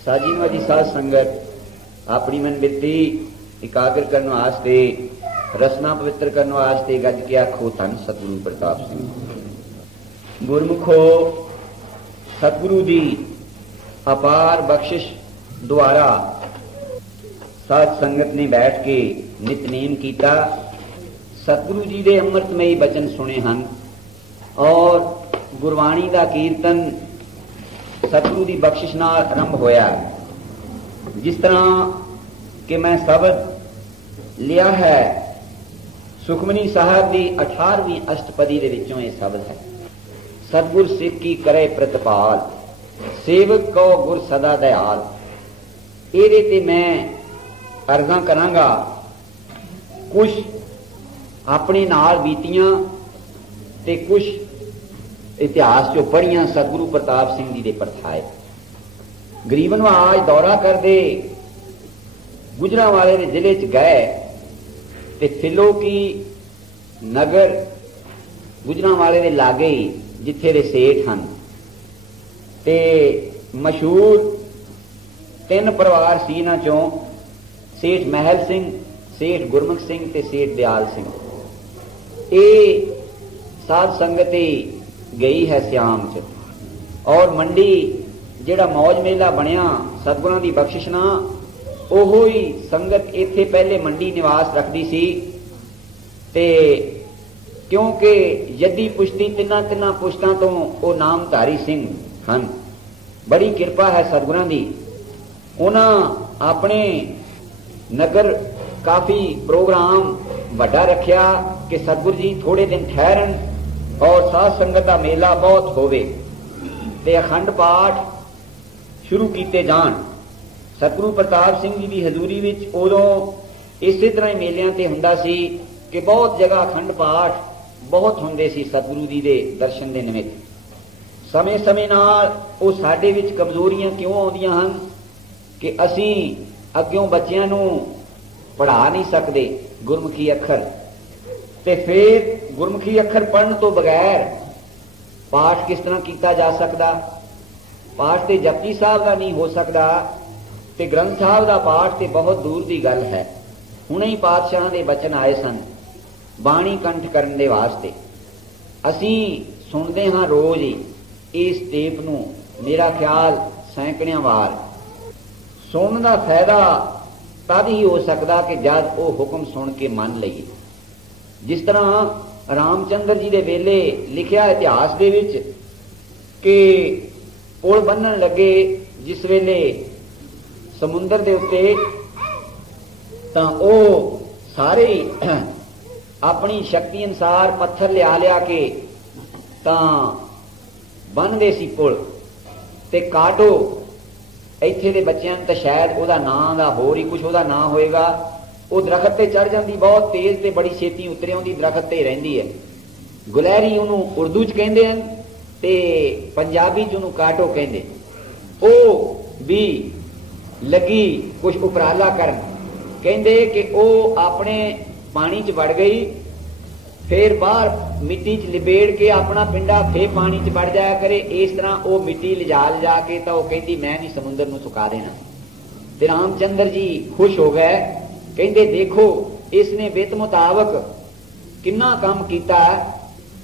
साजीनवादी साध संगत अपनी मन बित्ती एकाग्र करने वास्ते रसना पवित्र करने वास्ते गज के आखो धन सतगुरु प्रताप सिंह। गुरमुखो सतगुरु दी अपार बख्शिश द्वारा साध संगत ने बैठ के नितनेम किया। सतगुरु जी के अमृतमयी बचन सुने हैं और गुरबाणी का कीर्तन सतगुरु की बख्शिश नाल आरंभ होया। जिस तरह कि मैं शब्द लिया है ਸੁਖਮਨੀ ਸਾਹਿਬ ਦੀ 18ਵੀਂ ਅਸ਼ਟਪਦੀ ਦੇ ਵਿੱਚੋਂ ਇਹ ਸ਼ਬਦ ਹੈ। ਸਤਿਗੁਰ ਸਿੱਖ ਕੀ ਕਰੇ ਪ੍ਰਤਪਾਲ, ਸੇਵਕ ਕੋ ਗੁਰ ਸਦਾ ਦਇਆਲ। ਇਹਦੇ ਤੇ ਮੈਂ ਅਰਜ਼ਾਂ ਕਰਾਂਗਾ ਕੁਛ ਆਪਣੇ ਨਾਲ ਬੀਤੀਆਂ ਤੇ ਕੁਛ ਇਤਿਹਾਸ ਚੋਂ ਪੜ੍ਹੀਆਂ ਸਤਿਗੁਰੂ ਪ੍ਰਤਾਪ ਸਿੰਘ ਜੀ ਦੇ ਪਰਥਾਏ। ਗਰੀਬ ਨਵਾਜ ਦੌਰਾ ਕਰਦੇ ਗੁਜਰਾਂਵਾਲੇ ਦੇ ਜ਼ਿਲ੍ਹੇ 'ਚ ਗਏ ਤੇ ਫਿਲੋਕੀ ਨਗਰ ਗੁਜਰਾਂਵਾਲੇ ਦੇ ਲਾਗੇ ਹੀ ਜਿੱਥੇ ਦੇ ਸੇਠ ਹਨ ਤੇ ਮਸ਼ਹੂਰ 3 ਪਰਿਵਾਰ ਸੀ। ਇਹਨਾਂ ਚੋਂ ਸੇਠ ਮਹਿਲ ਸਿੰਘ, ਸੇਠ ਗੁਰਮੁਖ ਸਿੰਘ ਤੇ ਸੇਠ ਦਿਆਲ ਸਿੰਘ। ਇਹ ਸਾਧ ਸੰਗਤ ਹੀ ਗਈ ਹੈ ਸਿਆਮ 'ਚ, ਔਰ ਮੰਡੀ ਜਿਹੜਾ ਮੌਜ ਮੇਲਾ ਬਣਿਆ ਸਤਿਗੁਰਾਂ ਦੀ ਬਖਸ਼ਿਸ਼ ਨਾਲ, ਉਹੋ ਹੀ ਸੰਗਤ ਇੱਥੇ ਪਹਿਲੇ ਮੰਡੀ ਨਿਵਾਸ ਰੱਖਦੀ ਸੀ। ਤੇ ਕਿਉਂਕਿ ਜੱਦੀ ਪੁਸ਼ਤੀ ਤਿੰਨਾਂ ਪੁਸ਼ਤਾਂ ਤੋਂ ਉਹ ਨਾਮਧਾਰੀ ਸਿੰਘ ਹਨ, ਬੜੀ ਕਿਰਪਾ ਹੈ ਸਤਿਗੁਰਾਂ ਦੀ। ਉਹਨਾਂ ਆਪਣੇ ਨਗਰ ਕਾਫੀ ਪ੍ਰੋਗਰਾਮ ਵੱਡਾ ਰੱਖਿਆ ਕਿ ਸਤਿਗੁਰ ਜੀ ਥੋੜੇ ਦਿਨ ਠਹਿਰਨ ਔਰ ਸਾਧ ਸੰਗਤ ਦਾ ਮੇਲਾ ਬਹੁਤ ਹੋਵੇ ਤੇ ਅਖੰਡ ਪਾਠ ਸ਼ੁਰੂ ਕੀਤੇ ਜਾਣ। ਸਤਿਗੁਰੂ ਪ੍ਰਤਾਪ ਸਿੰਘ ਜੀ ਦੀ ਹਜ਼ੂਰੀ ਵਿੱਚ ਉਦੋਂ ਇਸੇ ਤਰ੍ਹਾਂ ਹੀ ਮੇਲਿਆਂ ਤੇ ਹੁੰਦਾ ਸੀ ਕਿ ਬਹੁਤ ਜਗ੍ਹਾ ਅਖੰਡ ਪਾਠ ਬਹੁਤ ਹੁੰਦੇ ਸੀ ਸਤਿਗੁਰੂ ਜੀ ਦੇ ਦਰਸ਼ਨ ਦੇ ਨਿਮਿਤ। ਸਮੇਂ ਨਾਲ ਉਹ ਸਾਡੇ ਵਿੱਚ ਕਮਜ਼ੋਰੀਆਂ ਕਿਉਂ ਆਉਂਦੀਆਂ ਹਨ ਕਿ ਅਸੀਂ ਅੱਗਿਓਂ ਬੱਚਿਆਂ ਨੂੰ ਪੜ੍ਹਾ ਨਹੀਂ ਸਕਦੇ ਗੁਰਮੁਖੀ ਅੱਖਰ, ਤੇ ਫਿਰ ਗੁਰਮੁਖੀ ਅੱਖਰ ਪੜ੍ਹਨ ਤੋਂ ਬਗੈਰ ਪਾਠ ਕਿਸ ਤਰ੍ਹਾਂ ਕੀਤਾ ਜਾ ਸਕਦਾ। ਪਾਠ ਤੇ ਜਪਜੀ ਸਾਹਿਬ ਦਾ ਨਹੀਂ ਹੋ ਸਕਦਾ ਤੇ ਗ੍ਰੰਥ ਸਾਹਿਬ ਦਾ ਪਾਠ ਤੇ ਬਹੁਤ ਦੂਰ ਦੀ ਗੱਲ ਹੈ। ਹੁਣੇ ਹੀ ਪਾਤਸ਼ਾਹਾਂ ਦੇ ਬਚਨ ਆਏ ਸਨ ਬਾਣੀ ਕੰਠ ਕਰਨ ਦੇ ਵਾਸਤੇ। ਅਸੀਂ ਸੁਣਦੇ ਹਾਂ ਰੋਜ਼ ਹੀ ਇਸ ਟੇਪ ਨੂੰ, ਮੇਰਾ ਖਿਆਲ ਸੈਂਕੜਿਆਂ ਵਾਰ। ਸੁਣਨ ਦਾ ਫਾਇਦਾ ਤਦ ਹੀ ਹੋ ਸਕਦਾ ਕਿ ਜਦ ਉਹ ਹੁਕਮ ਸੁਣ ਕੇ ਮੰਨ ਲਈਏ। ਜਿਸ ਤਰ੍ਹਾਂ ਰਾਮਚੰਦਰ ਜੀ ਦੇ ਵੇਲੇ ਲਿਖਿਆ ਇਤਿਹਾਸ ਦੇ ਵਿੱਚ ਕਿ ਪੁਲ ਬੰਨਣ ਲੱਗੇ ਜਿਸ ਵੇਲੇ ਸਮੁੰਦਰ ਦੇ ਉੱਤੇ, ਤਾਂ ਉਹ ਸਾਰੇ ਆਪਣੀ ਸ਼ਕਤੀ ਅਨੁਸਾਰ ਪੱਥਰ ਲਿਆ ਕੇ ਤਾਂ ਬੰਨ੍ਹਦੇ ਸੀ ਪੁਲ। ਤੇ ਕਾਟੋ ਇੱਥੇ ਦੇ ਬੱਚਿਆਂ ਨੂੰ ਤਾਂ ਸ਼ਾਇਦ ਉਹਦਾ ਨਾਂ ਦਾ ਹੋਰ ਹੀ ਕੁਛ ਉਹਦਾ ਨਾਂ ਹੋਏਗਾ। ਉਹ ਦਰਖਤ ਤੇ ਚੜ ਜਾਂਦੀ, ਬਹੁਤ ਤੇਜ਼ ਤੇ ਬੜੀ ਛੇਤੀ ਉਤਰ ਆਉਂਦੀ, ਦਰਖਤ ਤੇ ਰਹਿੰਦੀ ਹੈ। ਗੁਲੈਰੀ ਉਹਨੂੰ ਉਰਦੂ 'ਚ ਕਹਿੰਦੇ ਹਨ ਤੇ ਪੰਜਾਬੀ 'ਚ ਉਹਨੂੰ ਕਾਟੋ ਕਹਿੰਦੇ। ਉਹ ਵੀ ਲੱਗੀ ਕੁਛ ਉਪਰਾਲਾ ਕਰਨ, ਕਹਿੰਦੇ ਕਿ ਉਹ ਆਪਣੇ ਪਾਣੀ 'ਚ ਵੜ ਗਈ, ਫੇਰ ਬਾਹਰ ਮਿੱਟੀ 'ਚ ਲਿਬੇੜ ਕੇ ਆਪਣਾ ਪਿੰਡਾ ਫੇਰ ਪਾਣੀ 'ਚ ਵੜ ਜਾਇਆ ਕਰੇ। ਇਸ ਤਰ੍ਹਾਂ ਉਹ ਮਿੱਟੀ ਲਿਜਾ ਕੇ ਤਾਂ ਉਹ ਕਹਿੰਦੀ ਮੈਂ ਨਹੀਂ ਸਮੁੰਦਰ ਨੂੰ ਸੁਕਾ ਦੇਣਾ। ਤੇ ਰਾਮਚੰਦਰ ਜੀ ਖੁਸ਼ ਹੋ ਗਏ, ਕਹਿੰਦੇ ਦੇਖੋ ਇਸਨੇ ਬਿਤ ਮੁਤਾਬਕ ਕਿੰਨਾ ਕੰਮ ਕੀਤਾ,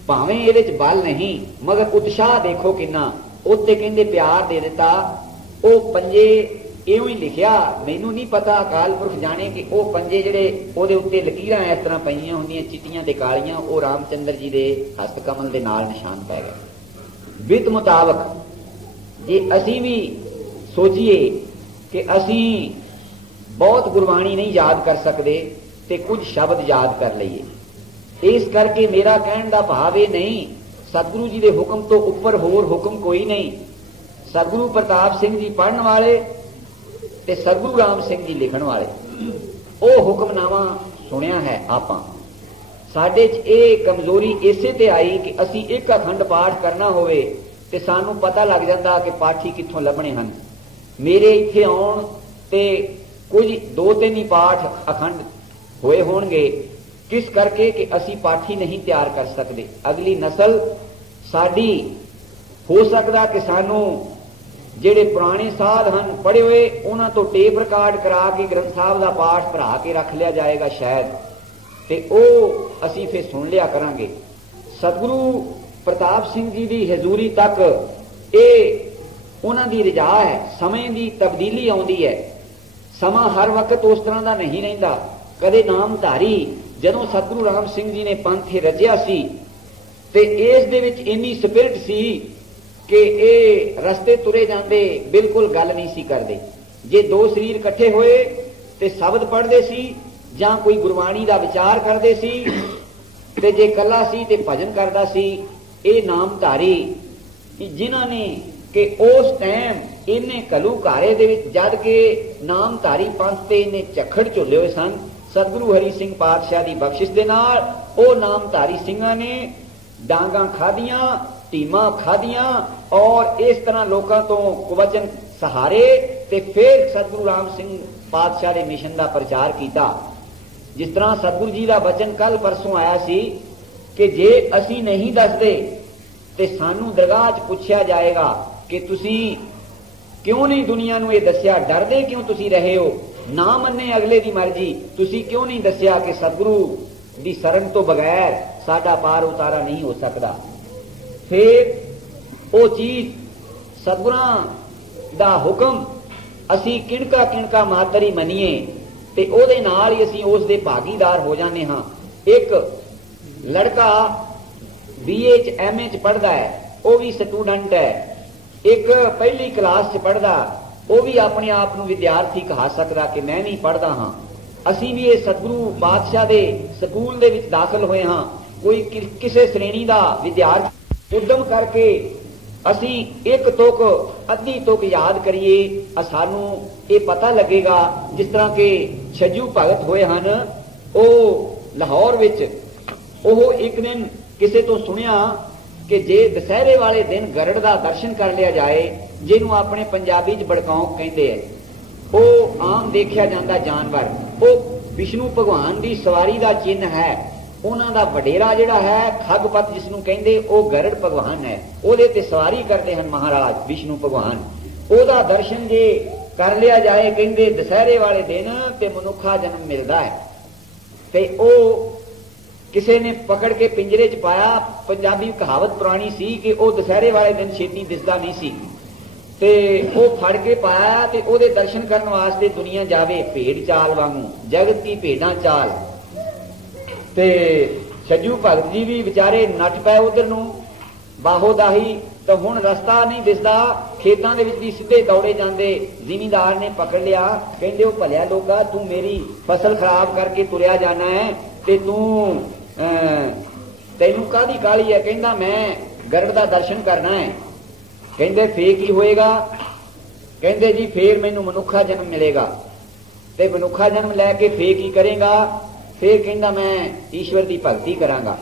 ਭਾਵੇਂ ਇਹਦੇ 'ਚ ਬਲ ਨਹੀਂ ਮਗਰ ਉਤਸ਼ਾਹ ਦੇਖੋ ਕਿੰਨਾ। ਉੱਤੇ ਕਹਿੰਦੇ ਪਿਆਰ ਦੇ ਦਿੱਤਾ। ਉਹ ਪੰਜੇ ਇਉਂ ਹੀ ਲਿਖਿਆ, ਮੈਨੂੰ ਨਹੀਂ ਪਤਾ, ਅਕਾਲ ਪੁਰਖ ਜਾਣੇ ਕਿ ਉਹ ਪੰਜੇ ਜਿਹੜੇ ਉਹਦੇ ਉੱਤੇ ਲਕੀਰਾਂ ਇਸ ਤਰ੍ਹਾਂ ਪਈਆਂ ਹੁੰਦੀਆਂ ਚਿੱਟੀਆਂ ਤੇ ਕਾਲੀਆਂ, ਉਹ ਰਾਮਚੰਦਰ ਜੀ ਦੇ ਹਸਤ ਕਮਲ ਦੇ ਨਾਲ ਨਿਸ਼ਾਨ ਪੈ ਗਏ। ਬਿਤ ਮੁਤਾਬਕ ਜੇ ਅਸੀਂ ਵੀ ਸੋਚੀਏ ਕਿ ਅਸੀਂ ਬਹੁਤ ਗੁਰਬਾਣੀ ਨਹੀਂ ਯਾਦ ਕਰ ਸਕਦੇ ਤੇ ਕੁਝ ਸ਼ਬਦ ਯਾਦ ਕਰ ਲਈਏ। ਇਸ ਕਰਕੇ ਮੇਰਾ ਕਹਿਣ ਦਾ ਭਾਵ ਇਹ ਨਹੀਂ, ਸਤਿਗੁਰੂ ਜੀ ਦੇ ਹੁਕਮ ਤੋਂ ਉੱਪਰ ਹੋਰ ਹੁਕਮ ਕੋਈ ਨਹੀਂ। ਸਤਿਗੁਰੂ ਪ੍ਰਤਾਪ ਸਿੰਘ ਜੀ ਪੜ੍ਹਨ ਵਾਲੇ ਤੇ ਸਤਿਗੁਰੂ ਰਾਮ ਸਿੰਘ ਜੀ ਲਿਖਣ ਵਾਲੇ, ਉਹ ਹੁਕਮਨਾਮਾ ਸੁਣਿਆ ਹੈ ਆਪਾਂ। ਸਾਡੇ 'ਚ ਇਹ ਕਮਜ਼ੋਰੀ ਇਸੇ ਤੇ ਆਈ ਕਿ ਅਸੀਂ ਇੱਕ ਅਖੰਡ ਪਾਠ ਕਰਨਾ ਹੋਵੇ ਤੇ ਸਾਨੂੰ ਪਤਾ ਲੱਗ ਜਾਂਦਾ ਕਿ ਪਾਠੀ ਕਿੱਥੋਂ ਲੱਭਣੇ ਹਨ। ਮੇਰੇ ਇੱਥੇ ਆਉਣ ਤੇ ਕੁਝ 2-3 ਹੀ ਪਾਠ ਅਖੰਡ ਹੋਏ ਹੋਣਗੇ, ਕਿਸ ਕਰਕੇ ਕਿ ਅਸੀਂ ਪਾਠੀ ਨਹੀਂ ਤਿਆਰ ਕਰ ਸਕਦੇ। ਅਗਲੀ ਨਸਲ ਸਾਡੀ ਹੋ ਸਕਦਾ ਕਿ ਸਾਨੂੰ ਜਿਹੜੇ ਪੁਰਾਣੇ ਸਾਧ ਹਨ ਪੜ੍ਹੇ ਹੋਏ, ਉਹਨਾਂ ਤੋਂ ਟੇਪ ਰਿਕਾਰਡ ਕਰਾ ਕੇ ਗ੍ਰੰਥ ਸਾਹਿਬ ਦਾ ਪਾਠ ਭਰਾ ਕੇ ਰੱਖ ਲਿਆ ਜਾਏਗਾ ਸ਼ਾਇਦ, ਤੇ ਉਹ ਅਸੀਂ ਫਿਰ ਸੁਣ ਲਿਆ ਕਰਾਂਗੇ। ਸਤਿਗੁਰੂ ਪ੍ਰਤਾਪ ਸਿੰਘ ਜੀ ਦੀ ਹਜ਼ੂਰੀ ਤੱਕ ਇਹ ਉਹਨਾਂ ਦੀ ਰਜਾ ਹੈ। ਸਮੇਂ ਦੀ ਤਬਦੀਲੀ ਆਉਂਦੀ ਹੈ, ਸਮਾਂ ਹਰ ਵਕਤ ਉਸ ਤਰ੍ਹਾਂ ਦਾ ਨਹੀਂ ਰਹਿੰਦਾ। ਕਦੇ ਨਾਮਧਾਰੀ ਜਦੋਂ ਸਤਿਗੁਰੂ ਰਾਮ ਸਿੰਘ ਜੀ ਨੇ ਪੰਥ ਰਚਿਆ ਸੀ ਤੇ ਇਸ ਦੇ ਵਿੱਚ ਇੰਨੀ ਸਪਿਰਿਟ ਸੀ ਕਿ ਇਹ ਰਸਤੇ ਤੁਰੇ ਜਾਂਦੇ ਬਿਲਕੁਲ ਗੱਲ ਨਹੀਂ ਸੀ ਕਰਦੇ। ਜੇ ਦੋ ਸਰੀਰ ਇਕੱਠੇ ਹੋਏ ਤੇ ਸ਼ਬਦ ਪੜ੍ਹਦੇ ਸੀ ਜਾਂ ਕੋਈ ਗੁਰਬਾਣੀ ਦਾ ਵਿਚਾਰ ਕਰਦੇ ਸੀ ਤੇ ਜੇ ਕੱਲਾ ਸੀ ਤੇ ਭਜਨ ਕਰਦਾ ਸੀ। ਇਹ ਨਾਮਧਾਰੀ ਜਿਨ੍ਹਾਂ ਨੇ ਕਿ ਉਸ ਟਾਈਮ ਇਹਨੇ ਘਲੂਘਾਰੇ ਦੇ ਵਿੱਚ ਜਦ ਕਿ ਨਾਮਧਾਰੀ ਪੰਥ ਤੇ ਇਹਨੇ ਝੱਖੜ ਝੁੱਲੇ ਹੋਏ ਸਨ, ਸਤਿਗੁਰੂ ਹਰੀ ਸਿੰਘ ਪਾਤਸ਼ਾਹ ਦੀ ਬਖਸ਼ਿਸ਼ ਦੇ ਨਾਲ ਉਹ ਨਾਮਧਾਰੀ ਸਿੰਘਾਂ ਨੇ ਡਾਂਗਾਂ ਖਾਧੀਆਂ, ਟੀਮਾਂ ਖਾਧੀਆਂ ਔਰ ਇਸ ਤਰ੍ਹਾਂ ਲੋਕਾਂ ਤੋਂ ਕੁਵਚਨ ਸਹਾਰੇ ਤੇ ਫਿਰ ਸਤਿਗੁਰੂ ਰਾਮ ਸਿੰਘ ਪਾਤਸ਼ਾਹ ਦੇ ਮਿਸ਼ਨ ਦਾ ਪ੍ਰਚਾਰ ਕੀਤਾ। ਜਿਸ ਤਰ੍ਹਾਂ ਸਤਿਗੁਰੂ ਜੀ ਦਾ ਬਚਨ ਕੱਲ ਪਰਸੋਂ ਆਇਆ ਸੀ ਕਿ ਜੇ ਅਸੀਂ ਨਹੀਂ ਦੱਸਦੇ ਤੇ ਸਾਨੂੰ ਦਰਗਾਹ 'ਚ ਪੁੱਛਿਆ ਜਾਏਗਾ ਕਿ ਤੁਸੀਂ ਕਿਉਂ ਨਹੀਂ ਦੁਨੀਆ ਨੂੰ ਇਹ ਦੱਸਿਆ, ਡਰਦੇ ਕਿਉਂ ਤੁਸੀਂ ਰਹੇ ਹੋ, ਨਾ ਮੰਨੇ ਅਗਲੇ ਦੀ ਮਰਜ਼ੀ, ਤੁਸੀਂ ਕਿਉਂ ਨਹੀਂ ਦੱਸਿਆ ਕਿ ਸਤਿਗੁਰੂ ਦੀ ਸ਼ਰਨ ਤੋਂ ਬਗੈਰ ਸਾਡਾ ਪਾਰ ਉਤਾਰਾ ਨਹੀਂ ਹੋ ਸਕਦਾ। ਫਿਰ ਉਹ ਚੀਜ਼ ਸਤਿਗੁਰਾਂ ਦਾ ਹੁਕਮ ਅਸੀਂ ਕਿਣਕਾ ਕਿਣਕਾ ਮਾਤਰ ਹੀ ਮੰਨੀਏ ਤੇ ਉਹਦੇ ਨਾਲ ਹੀ ਅਸੀਂ ਉਸ ਦੇ ਭਾਗੀਦਾਰ ਹੋ ਜਾਂਦੇ ਹਾਂ। ਇੱਕ ਲੜਕਾ BA 'ਚ MA 'ਚ ਪੜ੍ਹਦਾ ਹੈ, ਉਹ ਵੀ ਸਟੂਡੈਂਟ ਹੈ। ਇੱਕ ਪਹਿਲੀ ਕਲਾਸ 'ਚ ਪੜ੍ਹਦਾ, ਉਹ ਵੀ ਆਪਣੇ ਆਪ ਨੂੰ ਵਿਦਿਆਰਥੀ ਕਹਾ ਸਕਦਾ ਕਿ ਮੈਂ ਵੀ ਪੜ੍ਹਦਾ ਹਾਂ। ਅਸੀਂ ਵੀ ਇਹ ਸਤਿਗੁਰੂ ਪਾਤਸ਼ਾਹ ਦੇ ਸਕੂਲ ਦੇ ਵਿੱਚ ਦਾਖਲ ਹੋਏ ਹਾਂ। ਕੋਈ ਕਿਸੇ ਸ਼੍ਰੇਣੀ ਦਾ ਵਿਦਿਆਰਥੀ ਉਦਮ ਕਰਕੇ ਅਸੀਂ ਇੱਕ ਤੁਕ ਅੱਧੀ ਤੁਕ ਯਾਦ ਕਰੀਏ, ਸਾਨੂੰ ਇਹ ਪਤਾ ਲੱਗੇਗਾ। ਜਿਸ ਤਰ੍ਹਾਂ ਕਿ ਛੱਜੂ ਭਗਤ ਹੋਏ ਹਨ, ਉਹ ਲਾਹੌਰ ਵਿੱਚ ਉਹ ਇੱਕ ਦਿਨ ਕਿਸੇ ਤੋਂ ਸੁਣਿਆ ਕਿ ਜੇ ਦੁਸਹਿਰੇ ਵਾਲੇ ਦਿਨ ਗਰੜ ਦਾ ਦਰਸ਼ਨ ਕਰ ਲਿਆ ਜਾਏ, ਜਿਹਨੂੰ ਆਪਣੇ ਪੰਜਾਬੀ 'ਚ ਬੜਕੌਂਕ ਕਹਿੰਦੇ ਆ, ਉਹ ਆਮ ਦੇਖਿਆ ਜਾਂਦਾ ਜਾਨਵਰ, ਉਹ ਵਿਸ਼ਨੂੰ ਭਗਵਾਨ ਦੀ ਸਵਾਰੀ ਦਾ ਚਿੰਨ੍ਹ ਹੈ। ਉਹਨਾਂ ਦਾ ਵਡੇਰਾ ਜਿਹੜਾ ਹੈ ਖਗਪਤ ਜਿਸ ਨੂੰ ਕਹਿੰਦੇ, ਉਹ ਗਰੜ ਭਗਵਾਨ ਹੈ, ਉਹਦੇ ਤੇ ਸਵਾਰੀ ਕਰਦੇ ਹਨ ਮਹਾਰਾਜ ਵਿਸ਼ਨੂੰ ਭਗਵਾਨ। ਉਹਦਾ ਦਰਸ਼ਨ ਜੇ ਕਰ ਲਿਆ ਜਾਏ ਕਹਿੰਦੇ ਦੁਸਹਿਰੇ ਵਾਲੇ ਦਿਨ ਤੇ ਮਨੁੱਖਾ ਜਨਮ ਮਿਲਦਾ ਹੈ। ਤੇ ਉਹ ਕਿਸੇ ਨੇ ਪਕੜ ਕੇ ਪਿੰਜਰੇ 'ਚ ਪਾਇਆ। ਪੰਜਾਬੀ ਕਹਾਵਤ ਪੁਰਾਣੀ ਸੀ ਕਿ ਉਹ ਦੁਸਹਿਰੇ ਵਾਲੇ ਦਿਨ ਛੇਤੀ ਦਿਸਦਾ ਨਹੀਂ ਸੀ, ਤੇ ਉਹ ਫੜ ਕੇ ਪਾਇਆ ਤੇ ਉਹਦੇ ਦਰਸ਼ਨ ਕਰਨ ਵਾਸਤੇ ਦੁਨੀਆ ਜਾਵੇ ਭੇਡ ਚਾਲ ਵਾਂਗੂ, ਜਗਤ ਕੀ ਭੇਡਾਂ ਚਾਲ। ਤੇ ਛੱਜੂ ਭਗਤ ਜੀ ਵੀ ਵਿਚਾਰੇ ਨੱਠ ਪਏ ਉਧਰ ਨੂੰ ਬਾਹੋ ਦਾਹੀ, ਤਾਂ ਹੁਣ ਰਸਤਾ ਨਹੀਂ ਦਿਸਦਾ, ਖੇਤਾਂ ਦੇ ਵਿੱਚ ਦੀ ਸਿੱਧੇ ਦੌੜੇ ਜਾਂਦੇ। ਜ਼ਿਮੀਂਦਾਰ ਨੇ ਪਕੜ ਲਿਆ, ਕਹਿੰਦੇ ਉਹ ਭਲਿਆ ਲੋਕਾ, ਤੂੰ ਮੇਰੀ ਫਸਲ ਖਰਾਬ ਕਰਕੇ ਤੁਰਿਆ ਜਾਣਾ ਹੈ ਤੇ ਤੈਨੂੰ ਕਾਹਦੀ ਕਾਹਲੀ ਹੈ? ਕਹਿੰਦਾ ਮੈਂ ਗਰੜ ਦਾ ਦਰਸ਼ਨ ਕਰਨਾ ਹੈ। ਕਹਿੰਦੇ ਫੇਰ ਕੀ ਹੋਏਗਾ? ਕਹਿੰਦੇ ਜੀ ਫੇਰ ਮੈਨੂੰ ਮਨੁੱਖਾ ਜਨਮ ਮਿਲੇਗਾ। ਤੇ ਮਨੁੱਖਾ ਜਨਮ ਲੈ ਕੇ ਫੇਰ ਕੀ ਕਰੇਗਾ? ਫੇਰ ਕਹਿੰਦਾ ਮੈਂ ਈਸ਼ਵਰ ਦੀ ਭਗਤੀ ਕਰਾਂਗਾ।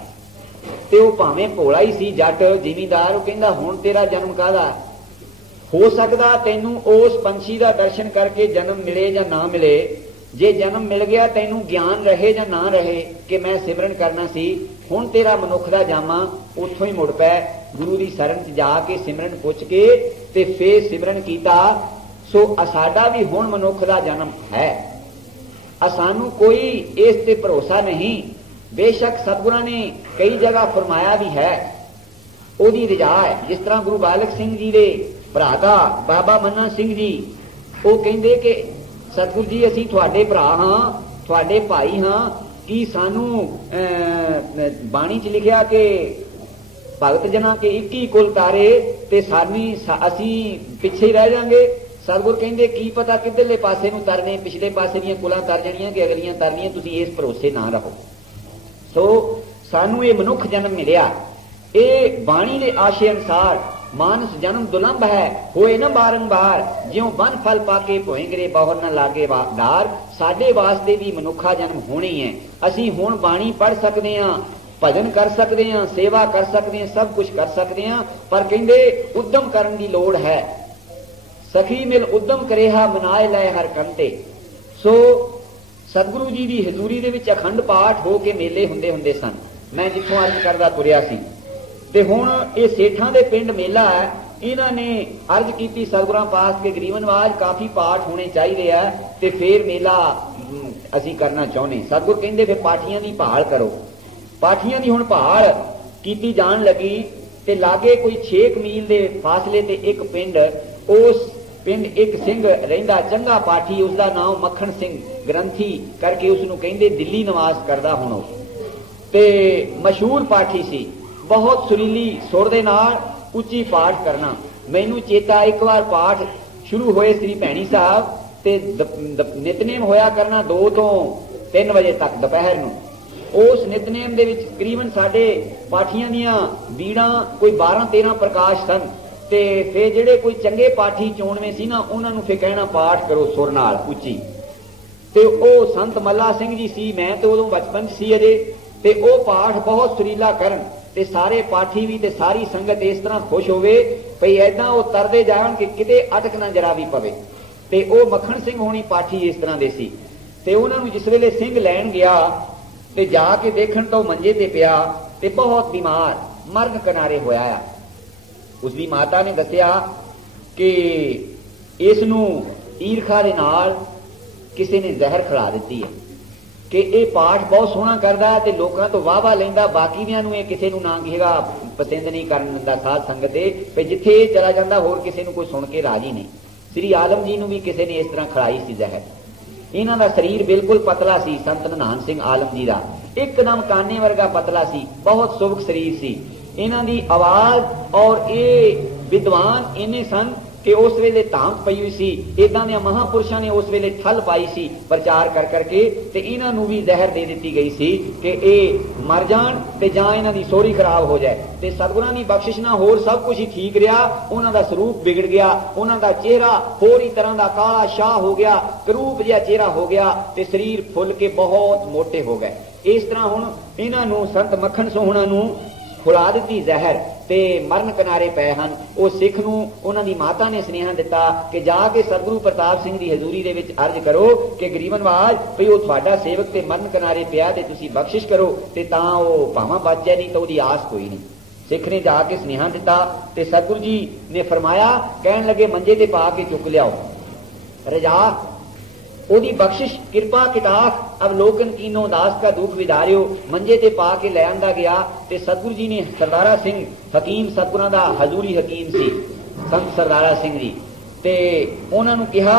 ਤੇ ਉਹ ਭਾਵੇਂ ਭੋਲਾ ਹੀ ਸੀ ਜੱਟ ਜ਼ਿਮੀਂਦਾਰ, ਉਹ ਕਹਿੰਦਾ ਹੁਣ ਤੇਰਾ ਜਨਮ ਕਾਹਦਾ? ਹੋ ਸਕਦਾ ਤੈਨੂੰ ਉਸ ਪੰਛੀ ਦਾ ਦਰਸ਼ਨ ਕਰਕੇ ਜਨਮ ਮਿਲੇ ਜਾਂ ਨਾ ਮਿਲੇ। ਜੇ ਜਨਮ ਮਿਲ ਗਿਆ ਤੈਨੂੰ ਗਿਆਨ ਰਹੇ ਜਾਂ ਨਾ ਰਹੇ ਕਿ ਮੈਂ ਸਿਮਰਨ ਕਰਨਾ ਸੀ, ਹੁਣ ਤੇਰਾ ਮਨੁੱਖ ਦਾ ਜਾਮਾ ਉੱਥੋਂ ਹੀ ਮੁੜ ਪੈ। ਗੁਰੂ ਦੀ ਸ਼ਰਨ 'ਚ ਜਾ ਕੇ ਸਿਮਰਨ ਪੁੱਛ ਕੇ ਤੇ ਫੇਰ ਸਿਮਰਨ ਕੀਤਾ। ਸੋ ਸਾਡਾ ਵੀ ਹੁਣ ਮਨੁੱਖ ਦਾ ਜਨਮ ਹੈ। ਸਾਨੂੰ ਕੋਈ ਇਸ ਤੇ ਭਰੋਸਾ ਨਹੀਂ। ਬੇਸ਼ੱਕ ਸਤਿਗੁਰਾਂ ਨੇ ਕਈ ਜਗ੍ਹਾ ਫਰਮਾਇਆ ਵੀ ਹੈ, ਉਹਦੀ ਰਜਾ ਹੈ। ਜਿਸ ਤਰ੍ਹਾਂ ਗੁਰੂ ਬਾਲਕ ਸਿੰਘ ਜੀ ਦੇ ਭਰਾਤਾ ਬਾਬਾ ਮੰਨਾ ਸਿੰਘ ਜੀ, ਉਹ ਕਹਿੰਦੇ ਕਿ ਸਤਿਗੁਰੂ ਜੀ ਅਸੀਂ ਤੁਹਾਡੇ ਭਰਾ ਹਾਂ, ਤੁਹਾਡੇ ਭਾਈ ਹਾਂ, ਕੀ ਸਾਨੂੰ ਬਾਣੀ 'ਚ ਲਿਖਿਆ ਕਿ ਭਗਤ ਜਨਾਂ ਕੇ 21 ਕੁਲ ਤਾਰੇ ਤੇ ਅਸੀਂ ਪਿੱਛੇ ਹੀ ਰਹਿ ਜਾਾਂਗੇ। ਸਤਿਗੁਰ ਕਹਿੰਦੇ ਕੀ ਪਤਾ ਕਿੱਧਰਲੇ ਪਾਸੇ ਨੂੰ ਤਰਨੇ, ਪਿਛਲੇ ਪਾਸੇ ਦੀਆਂ ਕੁਲਾਂ ਤਰ ਜਾਣੀਆਂ ਕਿ ਅਗਲੀਆਂ ਤਰਨੀਆਂ, ਤੁਸੀਂ ਇਸ ਭਰੋਸੇ ਨਾ ਰਹੋ। ਸੋ ਸਾਨੂੰ ਇਹ ਮਨੁੱਖ ਜਨਮ ਮਿਲਿਆ, ਇਹ ਬਾਣੀ ਦੇ ਆਸ਼ੇ ਅਨੁਸਾਰ ਮਾਨਸ ਜਨਮ ਦੁਲੰਭ ਹੈ, ਹੋਏ ਨਾ ਬਾਰੰਬਾਰ, ਜਿਉਂ ਬਨ ਫਲ ਪਾਕੇ ਭੋਇੰਗਰੇ ਬਹੁਰ ਨਾ ਲਾਗੇ ਡਾਰ। ਸਾਡੇ ਵਾਸਤੇ ਵੀ ਮਨੁੱਖਾ ਜਨਮ ਹੋਣੀ ਹੈ। ਅਸੀਂ ਹੁਣ ਬਾਣੀ ਪੜ੍ਹ ਸਕਦੇ ਹਾਂ, ਭਜਨ ਕਰ ਸਕਦੇ ਹਾਂ, ਸੇਵਾ ਕਰ ਸਕਦੇ ਹਾਂ, ਸਭ ਕੁਝ ਕਰ ਸਕਦੇ ਹਾਂ, ਪਰ ਕਹਿੰਦੇ ਉਦਮ ਕਰਨ ਦੀ ਲੋੜ ਹੈ। ਸਖੀ ਮਿਲ ਉਦਮ ਕਰੇਹਾ ਮਨਾਏ ਲੈ ਹਰ ਕੰਤੇ। ਸੋ ਸਤਿਗੁਰੂ ਜੀ ਦੀ ਹਜ਼ੂਰੀ ਦੇ ਵਿੱਚ ਅਖੰਡ ਪਾਠ ਹੋ ਕੇ ਮੇਲੇ ਹੁੰਦੇ ਸਨ। ਮੈਂ ਜਿੱਥੋਂ ਅਰਜ਼ ਕਰਦਾ ਤੁਰਿਆ ਸੀ, ਤੇ ਹੁਣ ਇਹ ਸੇਠਾਂ ਦੇ ਪਿੰਡ ਮੇਲਾ ਹੈ। ਇਹਨਾਂ ਨੇ ਅਰਜ਼ ਕੀਤੀ ਸਤਿਗੁਰਾਂ ਪਾਸ ਕੇ ਗਰੀਬਨਵਾਜ ਕਾਫੀ ਪਾਠ ਹੋਣੇ ਚਾਹੀਦੇ ਆ ਤੇ ਫੇਰ ਮੇਲਾ ਅਸੀਂ ਕਰਨਾ ਚਾਹੁੰਦੇ। ਸਤਿਗੁਰ ਕਹਿੰਦੇ ਫਿਰ ਪਾਠੀਆਂ ਦੀ ਭਾਲ ਕਰੋ। ਪਾਠੀਆਂ ਦੀ ਹੁਣ ਭਾਲ ਕੀਤੀ ਜਾਣ ਲੱਗੀ ਤੇ ਲਾਗੇ ਕੋਈ 6 ਮੀਲ ਦੇ ਫਾਸਲੇ ਤੇ ਇੱਕ ਪਿੰਡ, ਉਸ ਪਿੰਡ ਇੱਕ ਸਿੰਘ ਰਹਿੰਦਾ ਚੰਗਾ ਪਾਠੀ, ਉਸਦਾ ਨਾਮ ਮੱਖਣ ਸਿੰਘ ਗ੍ਰੰਥੀ ਕਰਕੇ ਉਸਨੂੰ ਕਹਿੰਦੇ, ਦਿੱਲੀ ਨਿਵਾਸ ਕਰਦਾ ਹੁਣ ਉਹ, ਤੇ ਮਸ਼ਹੂਰ ਪਾਠੀ ਸੀ। ਬਹੁਤ ਸੁਰੀਲੀ ਸੁਰ ਦੇ ਨਾਲ ਉੱਚੀ ਪਾਠ ਕਰਨਾ। ਮੈਨੂੰ ਚੇਤਾ ਇੱਕ ਵਾਰ ਪਾਠ ਸ਼ੁਰੂ ਹੋਏ ਸ੍ਰੀ ਭੈਣੀ ਸਾਹਿਬ ਤੇ ਨਿਤਨੇਮ ਹੋਇਆ ਕਰਨਾ 2 ਤੋਂ 3 ਵਜੇ ਤੱਕ ਦੁਪਹਿਰ ਨੂੰ, उस नितनेम दे विच तकरीबन साडे पाठियां दियां बीड़ां कोई 12-13 प्रकाश सन ते फिर ਜਿਹੜੇ कोई चंगे पाठी चोणवे सी ना उन्हां नूं फिर कहना पाठ करो सुर नाल उच्ची ते ਉਹ संत मल्ला सिंह जी सी मैं तो उदों बचपन सी अजे ते ਉਹ पाठ बहुत सुरीला करन ते सारे पाठी भी ते सारी संगत इस तरह खुश होवे भई ऐदां ਉਹ तरदे जाण कि किते अटक ना जरा भी पवे ते ਉਹ मक्खण सिंह होनी पाठी इस तरह दे सी ते उन्हां नूं जिस वेले सिंह लैण गया ते जाके देखण तो मंजे ते पिया ते बहुत बीमार मरण किनारे होया आ उसदी माता ने दसिया कि इस नूं ईरखा दे नाल किसी ने जहर खिला दी है कि यह पाठ बहुत सोहना करता है तो लोगों तो वाह वाह लेंदा बाकी दियां नूं किसी नूं ना किहेगा पसंद नहीं करन दिंदा साध संगत पे जिथे चला जाता होर किसी नूं कोई सुन के राजी नहीं। श्री आलम जी नूं भी किसी ने इस तरह खिलाई सी जहर। इन्हां दा शरीर बिल्कुल पतला सी संत नानक सिंह आलम जी दा एकदम काने वर्गा पतला सी बहुत सुबक शरीर सी। इन्हां दी आवाज और ये विद्वान इन्ने सन कि उस वेले धाम पई हुई सी इदां दे महापुरुषां ने उस वेले ठल पाई सी प्रचार कर करके ते इन्हां नूं भी जहर दे दित्ती गई सी कि ये मर जाण ते जां इन्हां दी सोरी खराब हो जाए ते सतगुरां दी बख्शिश नाल होर सब कुछ ही ठीक रहा। उन्हां दा स्वरूप बिगड़ गया उन्हां दा चेहरा होर ही तरह दा काला शाह हो गया करूप जिहा चेहरा हो गया ते शरीर फुल के बहुत मोटे हो गए। इस तरह हुण इन्हां नूं संत मक्खण सोहणा नूं खुला दी जहर ते मरण किनारे पे हैं। वो सिख नूं उन्हां दी माता ने स्नेहा दिता कि जाके सतगुरु प्रताप सिंह दी हजूरी दे विच अर्ज करो कि गरीबनवाज भई वो तुहाडा सेवक ते मरण किनारे पिया ते तुसीं बख्शिश करो ते तां वो भावां बच जाए नहीं तो उहदी आस कोई नहीं। सिख ने जाके स्नेहा दिता ते सतगुरु जी ने फरमाया कहन लगे मंजे ते पा के चुक लियाओ रजा ओदी बख्शिश कृपा किताक अवलोकन कीनो दास का दुख विदारियो मंजे ते पा के ले आंदा गया ते सतगुरु जी ने सरदारा सिंह हकीम सतगुरां दा हजूरी हकीम सी संत सरदारा सिंह जी ते उन्हां नूं कहा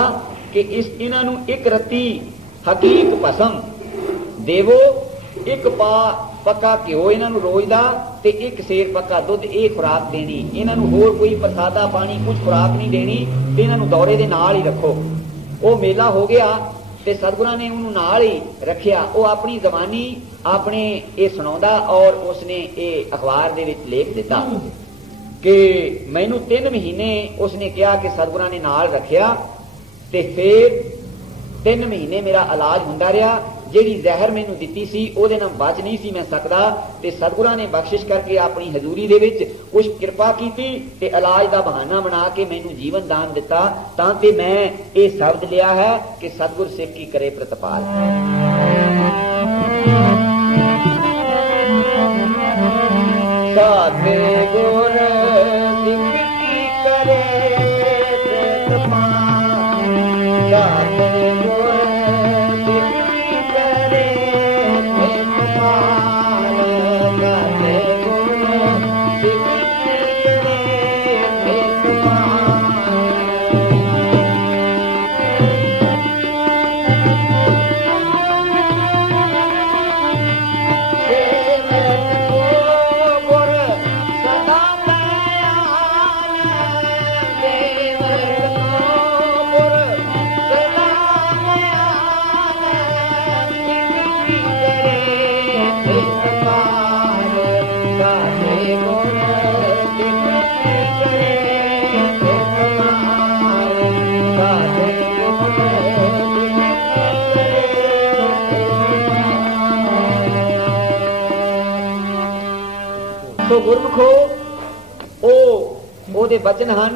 कि इस इन्हां नूं एक रत्ती हकीक भसम देवो एक पा पक्का घ्यो इन्हां नूं रोज दा ते एक सेर पक्का दुध ये खुराक देनी इन्हां नूं होर कोई प्रसादा पानी कुछ खुराक नहीं देनी ते इन्हां नूं दौरे दे नाल ही रखो। वो मेला हो गया ते सतगुरां ने उन्होंने नाल ही रखिया। वो अपनी जबानी अपने ये सुनाउंदा और उसने ये अखबार दे विच लेख दिता कि मैनू 3 महीने उसने कहा कि सतगुरां ने नाल रखिया ते फिर 3 महीने मेरा इलाज हुंदा रहा जिहड़ी जहर मैनू दित्ती सी ओहदे नाल बच नहीं सी मैं सकदा ते सतगुरां ने बख्शिश करके अपनी हजूरी दे विच कुछ कृपा कीती ते इलाज दा बहाना बना के मैनू जीवन दान दिता तां ते मैं ये शब्द लिया है कि सतगुर सिख की करे प्रतिपाल। सतगुर सिख की करे प्रतिपाल सतगुर गुरमुखो ओदे वचन हन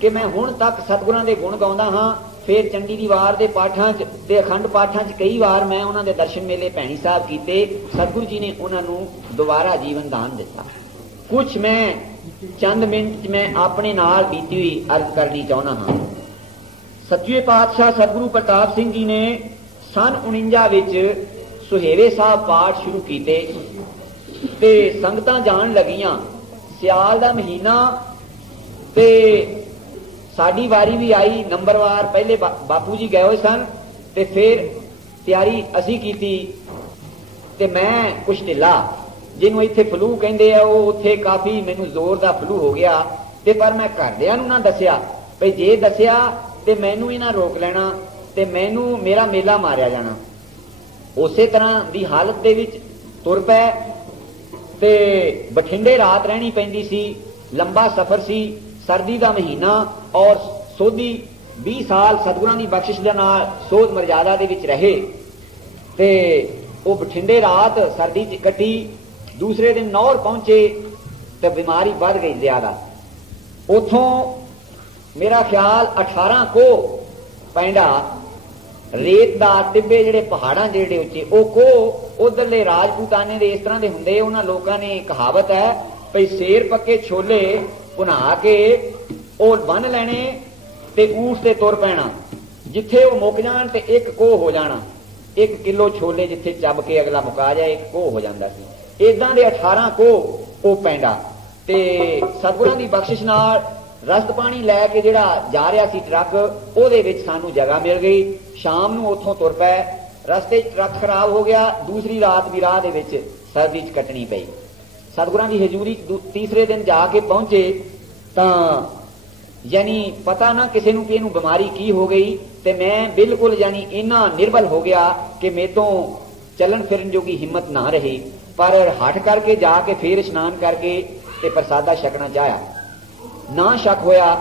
कि मैं हुण तक सतगुरां दे गुण गाउंदा हां फिर चंडी दी वार दे पाठां च ते अखंड पाठां च कई बार मैं उन्हां दे दर्शन मेले भैणी साहब कीते सतगुरु जी ने उन्हां नूं दोबारा जीवन दान दिता। कुछ मैं चंद मिनट च मैं अपने नाल बीती हुई अर्ज करनी चाहुंदा हां। सच्चे पातशाह सतगुरु प्रताप सिंह जी ने सन 49 विच सुहेवे साहब पाठ शुरू कीते ते संगतां जान लगियां सियाल दा महीना ते साडी वारी भी आई नंबरवार पहले बापू जी गए हुए सन ते फिर तैयारी असी कीती ते मैं कुछ ढिला जिन्हों इत्थे फ्लू कहंदे आ वो उत्थे काफी मैनू जोर दा फ्लू हो गया ते पर मैं घरदियां नूं ना दसिया भई जे दसिया ते मैनू इन्हां रोक लेना ते मैनू मेरा मेला मारिया जाना। उसे तरह दी हालत दे विच ਤੁਰ ਪਏ ਤੇ ਬਠਿੰਡੇ ਰਾਤ ਰਹਿਣੀ ਪੈਂਦੀ ਸੀ। ਲੰਬਾ ਸਫ਼ਰ ਸੀ, ਸਰਦੀ ਦਾ ਮਹੀਨਾ, ਔਰ ਸੋਧੀ 20 ਸਾਲ ਸਤਿਗੁਰਾਂ ਦੀ ਬਖਸ਼ਿਸ਼ ਦੇ ਨਾਲ ਸੋਧ ਮਰਜ਼ਾਦਾ ਦੇ ਵਿੱਚ ਰਹੇ ਤੇ ਉਹ ਬਠਿੰਡੇ ਰਾਤ ਸਰਦੀ ਚ ਕੱਟੀ। ਦੂਸਰੇ ਦਿਨ ਨੌਰ ਪਹੁੰਚੇ ਤੇ ਬਿਮਾਰੀ ਵੱਧ ਗਈ ਜ਼ਿਆਦਾ। ਉਥੋਂ ਮੇਰਾ ਖਿਆਲ 18 ਕੋ ਪੈਂਡਾ ਰੇਤ ਦਾ ਟਿੱਬੇ, ਜਿਹੜੇ ਪਹਾੜਾਂ ਜਿਹੜੇ ਉੱਚੇ, ਉਹ ਕੋ ਉਧਰਲੇ ਰਾਜਪੂਤਾਨੇ ਦੇ ਇਸ ਤਰ੍ਹਾਂ ਦੇ ਹੁੰਦੇ। ਉਹਨਾਂ ਲੋਕਾਂ ਨੇ ਕਹਾਵਤ ਹੈ ਭਈ ਸੇਰ ਪੱਕੇ ਛੋਲੇ ਭੁਨਾ ਕੇ ਉਹ ਬੰਨ ਲੈਣੇ ਤੇ ਊਂਠ ਤੇ ਤੁਰ ਪੈਣਾ। ਜਿੱਥੇ ਉਹ ਮੁੱਕ ਜਾਣ ਤੇ ਇੱਕ ਕੋਹ ਹੋ ਜਾਣਾ। 1 ਕਿਲੋ ਛੋਲੇ ਜਿੱਥੇ ਚੱਬ ਕੇ ਅਗਲਾ ਮੁਕਾ ਜਾਏ, 1 ਕੋਹ ਹੋ ਜਾਂਦਾ ਸੀ। ਇਦਾਂ ਦੇ 18 ਕੋਹ ਉਹ ਪੈਂਡਾ। ਤੇ ਸਤਿਗੁਰਾਂ ਦੀ ਬਖਸ਼ਿਸ਼ ਨਾਲ ਰਸਤ ਪਾਣੀ ਲੈ ਕੇ ਜਿਹੜਾ ਜਾ ਰਿਹਾ ਸੀ ਟਰੱਕ, ਉਹਦੇ ਵਿੱਚ ਸਾਨੂੰ ਜਗ੍ਹਾ ਮਿਲ ਗਈ। ਸ਼ਾਮ ਨੂੰ ਉੱਥੋਂ ਤੁਰ ਪਏ। ਰਸਤੇ 'ਚ ਟਰੱਕ ਖਰਾਬ ਹੋ ਗਿਆ। ਦੂਸਰੀ ਰਾਤ ਵੀ ਰਾਹ ਦੇ ਵਿੱਚ ਸਰਦੀ 'ਚ ਕੱਟਣੀ ਪਈ। ਸਤਿਗੁਰਾਂ ਦੀ ਹਜ਼ੂਰੀ ਤੀਸਰੇ ਦਿਨ ਜਾ ਕੇ ਪਹੁੰਚੇ ਤਾਂ ਯਾਨੀ ਪਤਾ ਨਾ ਕਿਸੇ ਨੂੰ ਕਿ ਇਹਨੂੰ ਬਿਮਾਰੀ ਕੀ ਹੋ ਗਈ। ਤੇ ਮੈਂ ਬਿਲਕੁਲ ਯਾਨੀ ਇੰਨਾ ਨਿਰਬਲ ਹੋ ਗਿਆ ਕਿ ਮੇਰੇ ਤੋਂ ਚੱਲਣ ਫਿਰਨ ਜੋਗੀ ਹਿੰਮਤ ਨਾ ਰਹੀ। ਪਰ ਹੱਠ ਕਰਕੇ ਜਾ ਕੇ ਫੇਰ ਇਸ਼ਨਾਨ ਕਰਕੇ ਤੇ ਪ੍ਰਸਾਦਾ ਛਕਣਾ ਚਾਹਿਆ। ਨਾ ਸ਼ੱਕ ਹੋਇਆ।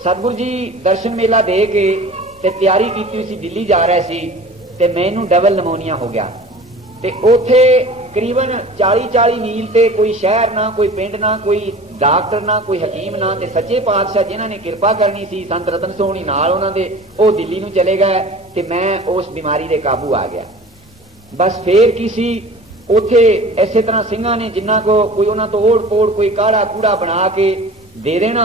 ਸਤਿਗੁਰੂ ਜੀ ਦਰਸ਼ਨ ਮੇਲਾ ਦੇ ਕੇ ਤੇ ਤਿਆਰੀ ਕੀਤੀ ਸੀ, ਦਿੱਲੀ ਜਾ ਰਹੇ ਸੀ ਤੇ ਮੈਨੂੰ ਡਬਲ ਨਮੋਨੀਆ ਹੋ ਗਿਆ। ਤੇ ਉੱਥੇ ਤਕਰੀਬਨ 40-40 ਮੀਲ ਤੇ ਕੋਈ ਸ਼ਹਿਰ ਨਾ, ਕੋਈ ਪਿੰਡ ਨਾ, ਕੋਈ ਡਾਕਟਰ ਨਾ, ਕੋਈ ਹਕੀਮ ਨਾ। ਤੇ ਸੱਚੇ ਪਾਤਸ਼ਾਹ ਜਿਨ੍ਹਾਂ ਨੇ ਕਿਰਪਾ ਕਰਨੀ ਸੀ, ਸੰਤ ਰਤਨ ਸੋਹਣੀ ਨਾਲ ਉਹਨਾਂ ਦੇ, ਉਹ ਦਿੱਲੀ ਨੂੰ ਚਲੇ ਗਏ ਤੇ ਮੈਂ ਉਸ ਬਿਮਾਰੀ ਦੇ ਕਾਬੂ ਆ ਗਿਆ। ਬਸ ਫੇਰ ਕੀ ਸੀ, ਉੱਥੇ ਇਸੇ ਤਰ੍ਹਾਂ ਸਿੰਘਾਂ ਨੇ ਜਿੰਨਾ ਕੋ ਕੋਈ ਉਹਨਾਂ ਤੋਂ ਓੜ ਪੋੜ ਕੋਈ ਕਾੜਾ ਕੂੜਾ ਬਣਾ ਕੇ ਦੇ ਦੇਣਾ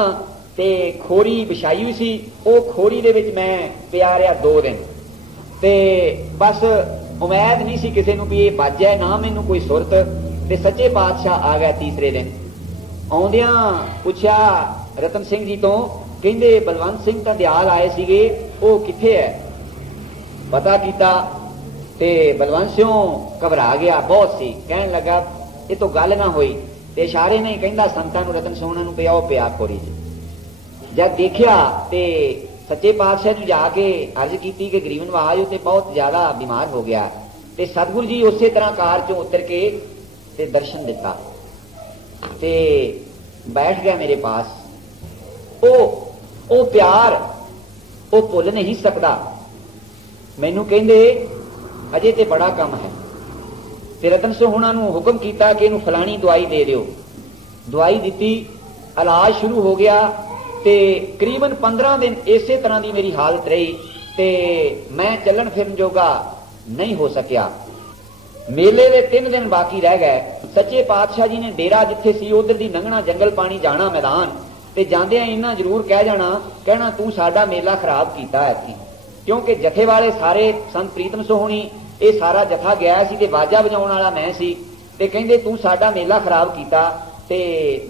ਤੇ ਖੋਰੀ ਵਿਛਾਈ ਹੋਈ ਸੀ। ਉਹ ਖੋਰੀ ਦੇ ਵਿੱਚ ਮੈਂ ਪਿਆ ਰਿਹਾ 2 ਦਿਨ ਤੇ ਬਸ ਉਮੀਦ ਨਹੀਂ ਸੀ ਕਿਸੇ ਨੂੰ ਵੀ ਇਹ ਬਚ ਜਾਏ, ਨਾ ਮੈਨੂੰ ਕੋਈ ਸੁਰਤ। ਤੇ ਸੱਚੇ ਪਾਤਸ਼ਾਹ ਆ ਗਿਆ ਤੀਸਰੇ ਦਿਨ। ਆਉਂਦਿਆਂ ਪੁੱਛਿਆ ਰਤਨ ਸਿੰਘ ਜੀ ਤੋਂ, ਕਹਿੰਦੇ ਬਲਵੰਤ ਸਿੰਘ ਤਾਂ ਦਿਆਲ ਆਏ ਸੀਗੇ, ਉਹ ਕਿੱਥੇ ਹੈ? ਪਤਾ ਕੀਤਾ ਤੇ ਬਲਵੰਤ ਸਿੰਘ ਘਬਰਾ ਗਿਆ ਬਹੁਤ ਸੀ। ਕਹਿਣ ਲੱਗਾ ਇਹ ਤੋਂ ਗੱਲ ਨਾ ਹੋਈ ਤੇ ਇਸ਼ਾਰੇ ਨਹੀਂ ਕਹਿੰਦਾ ਸੰਤਾਂ ਨੂੰ, ਰਤਨ ਸੋਹਣਾ ਨੂੰ ਪਿਆ, ਉਹ ਪਿਆ ਖੋਰੀ ਚ। ਜਦ ਦੇਖਿਆ ਤੇ ਸੱਚੇ ਪਾਤਸ਼ਾਹ ਨੂੰ ਜਾ ਕੇ ਅਰਜ਼ ਕੀਤੀ ਕਿ ਗਰੀਬ ਨਵਾਜ ਉਤੇ ਬਹੁਤ ਜ਼ਿਆਦਾ ਬਿਮਾਰ ਹੋ ਗਿਆ। ਤੇ ਸਤਿਗੁਰੂ ਜੀ ਉਸੇ ਤਰ੍ਹਾਂ ਕਾਰ ਚੋਂ ਉਤਰ ਕੇ ਤੇ ਦਰਸ਼ਨ ਦਿੱਤਾ ਤੇ ਬੈਠ ਗਿਆ ਮੇਰੇ ਪਾਸ। ਉਹ ਪਿਆਰ ਉਹ ਭੁੱਲ ਨਹੀਂ ਸਕਦਾ। ਮੈਨੂੰ ਕਹਿੰਦੇ ਅਜੇ ਤੇ ਬੜਾ ਕੰਮ ਹੈ। ਤੇ ਰਤਨ ਸਿੰਘ ਉਹਨਾਂ ਨੂੰ ਹੁਕਮ ਕੀਤਾ ਕਿ ਇਹਨੂੰ ਫਲਾਣੀ ਦਵਾਈ ਦੇ ਦਿਓ। ਦਵਾਈ ਦਿੱਤੀ, ਇਲਾਜ ਸ਼ੁਰੂ ਹੋ ਗਿਆ ਤੇ ਕਰੀਬਨ 15 ਦਿਨ ਇਸੇ ਤਰ੍ਹਾਂ ਦੀ ਮੇਰੀ ਹਾਲਤ ਰਹੀ ਤੇ ਮੈਂ ਚੱਲਣ ਫਿਰਨ ਜੋਗਾ ਨਹੀਂ ਹੋ ਸਕਿਆ। ਮੇਲੇ ਦੇ 3 ਦਿਨ ਬਾਕੀ ਰਹਿ ਗਏ। ਸੱਚੇ ਪਾਤਸ਼ਾਹ ਜੀ ਨੇ ਡੇਰਾ ਜਿੱਥੇ ਸੀ ਉਧਰ ਦੀ ਲੰਘਣਾ, ਜੰਗਲ ਪਾਣੀ ਜਾਣਾ ਮੈਦਾਨ, ਤੇ ਜਾਂਦਿਆਂ ਇੰਨਾ ਜ਼ਰੂਰ ਕਹਿ ਜਾਣਾ, ਕਹਿਣਾ ਤੂੰ ਸਾਡਾ ਮੇਲਾ ਖਰਾਬ ਕੀਤਾ ਐਤਕੀ। ਕਿਉਂਕਿ ਜਥੇ ਵਾਲੇ ਸਾਰੇ ਸੰਤ ਪ੍ਰੀਤਮ ਸੋਹਣੀ ਇਹ ਸਾਰਾ ਜਥਾ ਗਿਆ ਸੀ ਤੇ ਬਾਜਾ ਵਜਾਉਣ ਵਾਲਾ ਮੈਂ ਸੀ। ਤੇ ਕਹਿੰਦੇ ਤੂੰ ਸਾਡਾ ਮੇਲਾ ਖਰਾਬ ਕੀਤਾ। ਤੇ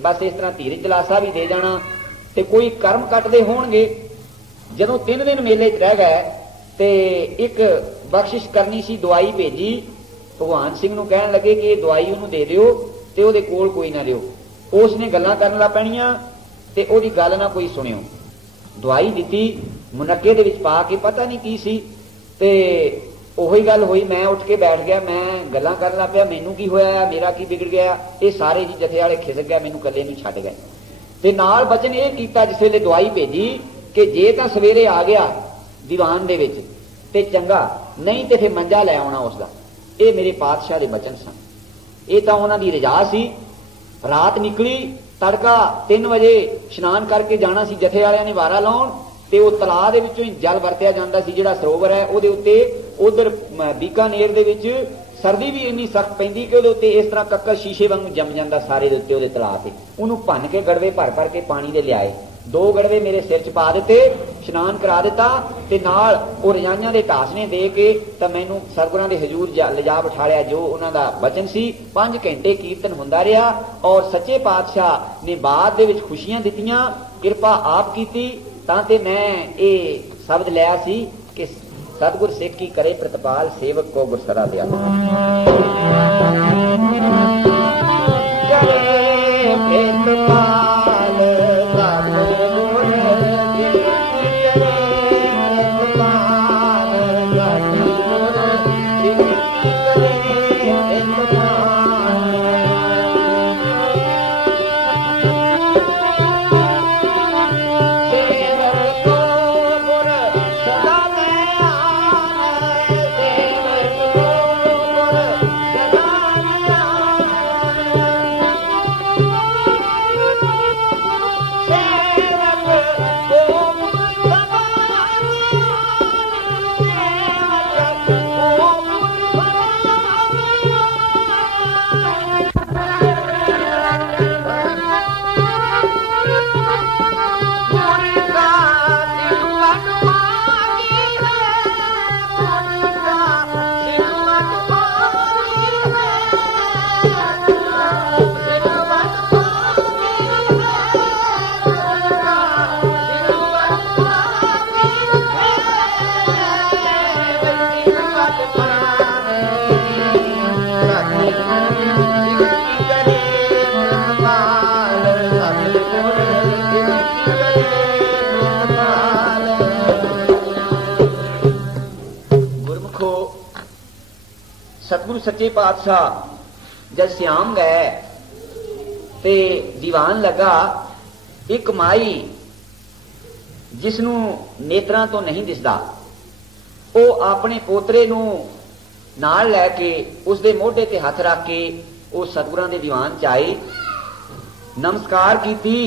ਬਸ ਇਸ ਤਰ੍ਹਾਂ ਧੀਰਜ ਦਿਲਾਸਾ ਵੀ ਦੇ ਜਾਣਾ ਤੇ ਕੋਈ ਕਰਮ ਕੱਟਦੇ ਹੋਣਗੇ। ਜਦੋਂ 3 ਦਿਨ ਮੇਲੇ 'ਚ ਰਹਿ ਗਏ ਤੇ ਇੱਕ ਬਖਸ਼ਿਸ਼ ਕਰਨੀ ਸੀ, ਦਵਾਈ ਭੇਜੀ। ਭਗਵਾਨ ਸਿੰਘ ਨੂੰ ਕਹਿਣ ਲੱਗੇ ਕਿ ਇਹ ਦਵਾਈ ਉਹਨੂੰ ਦੇ ਦਿਓ ਤੇ ਉਹਦੇ ਕੋਲ ਕੋਈ ਨਾ ਦਿਓ। ਉਸ ਨੇ ਗੱਲਾਂ ਕਰਨ ਲੱਗ ਪੈਣੀਆਂ ਤੇ ਉਹਦੀ ਗੱਲ ਨਾ ਕੋਈ ਸੁਣਿਓ। ਦਵਾਈ ਦਿੱਤੀ ਮੁਨੱਕੇ ਦੇ ਵਿੱਚ ਪਾ ਕੇ, ਪਤਾ ਨਹੀਂ ਕੀ ਸੀ। ਤੇ ਉਹੀ ਗੱਲ ਹੋਈ, ਮੈਂ ਉੱਠ ਕੇ ਬੈਠ ਗਿਆ। ਮੈਂ ਗੱਲਾਂ ਕਰਨ ਲੱਗ ਪਿਆ, ਮੈਨੂੰ ਕੀ ਹੋਇਆ, ਮੇਰਾ ਕੀ ਵਿਗੜ ਗਿਆ। ਇਹ ਸਾਰੇ ਜੀ ਜਥੇ ਵਾਲੇ ਖਿਸਕ ਗਿਆ, ਮੈਨੂੰ ਇਕੱਲੇ ਨੂੰ ਛੱਡ ਗਏ। ਤੇ ਨਾਲ ਬਚਨ ਇਹ ਕੀਤਾ ਜਿਸ ਵੇਲੇ ਦਵਾਈ ਭੇਜੀ ਕਿ ਜੇ ਤਾਂ ਸਵੇਰੇ ਆ ਗਿਆ ਦੀਵਾਨ ਦੇ ਵਿੱਚ ਤੇ ਚੰਗਾ, ਨਹੀਂ ਤੇ ਫਿਰ ਮੰਜਾ ਲੈ ਆਉਣਾ ਉਸਦਾ। ਇਹ ਮੇਰੇ ਪਾਤਸ਼ਾਹ ਦੇ ਬਚਨ ਸਨ। ਇਹ ਤਾਂ ਉਹਨਾਂ ਦੀ ਰਜਾ ਸੀ। ਰਾਤ ਨਿਕਲੀ, ਤੜਕਾ 3 ਵਜੇ ਇਸ਼ਨਾਨ ਕਰਕੇ ਜਾਣਾ ਸੀ। ਜਥੇ ਵਾਲਿਆਂ ਨੇ ਵਾਰਾ ਲਾਉਣ ਤੇ ਉਹ ਤਲਾਅ ਦੇ ਵਿੱਚੋਂ ਹੀ ਜਲ ਵਰਤਿਆ ਜਾਂਦਾ ਸੀ, ਜਿਹੜਾ ਸਰੋਵਰ ਹੈ ਉਹਦੇ ਉੱਤੇ। ਉਧਰ ਬੀਕਾਨੇਰ ਦੇ ਵਿੱਚ ਸਰਦੀ ਵੀ ਇੰਨੀ ਸਖਤ ਪੈਂਦੀ ਕਿ ਉਹਦੇ ਉੱਤੇ ਇਸ ਤਰ੍ਹਾਂ ਕੱਕਰ ਸ਼ੀਸ਼ੇ ਵਾਂਗੂ ਜੰਮ ਜਾਂਦਾ ਸਾਰੇ ਦੇ ਉੱਤੇ, ਉਹਦੇ ਤਲਾਅ ਤੇ। ਉਹਨੂੰ ਭੰਨ ਕੇ ਗੜਵੇ ਭਰ ਕੇ ਪਾਣੀ ਦੇ ਲਿਆਏ। 2 ਗੜਵੇ ਮੇਰੇ ਸਿਰ 'ਚ ਪਾ ਦਿੱਤੇ, ਇਸ਼ਨਾਨ ਕਰਾ ਦਿੱਤਾ ਤੇ ਨਾਲ ਉਹ ਰਜਾਈਆਂ ਦੇ ਢਾਸਣੇ ਦੇ ਕੇ ਤਾਂ ਮੈਨੂੰ ਸਤਿਗੁਰਾਂ ਦੇ ਹਜ਼ੂਰ ਲਿਜਾ ਬਿਠਾਲਿਆ। ਜੋ ਉਹਨਾਂ ਦਾ ਬਚਨ ਸੀ। 5 ਘੰਟੇ ਕੀਰਤਨ ਹੁੰਦਾ ਰਿਹਾ ਔਰ ਸੱਚੇ ਪਾਤਸ਼ਾਹ ਨੇ ਬਾਅਦ ਦੇ ਵਿੱਚ ਖੁਸ਼ੀਆਂ ਦਿੱਤੀਆਂ, ਕਿਰਪਾ ਆਪ ਕੀਤੀ। ਤਾਂ ਤੇ ਮੈਂ ਇਹ ਸ਼ਬਦ ਲਿਆ ਸੀ ਕਿ ਸਤਿਗੁਰ ਸਿੱਖ ਕੀ ਕਰੇ ਪ੍ਰਤਪਾਲ, ਸੇਵਕ ਕੋ ਗੁਰਸਰਾ ਦਿਆ। Thank you. सतगुरु सच्चे पातशाह जब श्याम गए ते दीवान लगा एक माई जिसनू नेत्रां तो नहीं दिसदा, वो अपने पोतरे नू नाल लैके उसदे मोढे ते हथ रख के वो सतगुरां दे दीवान च आई, नमस्कार कीती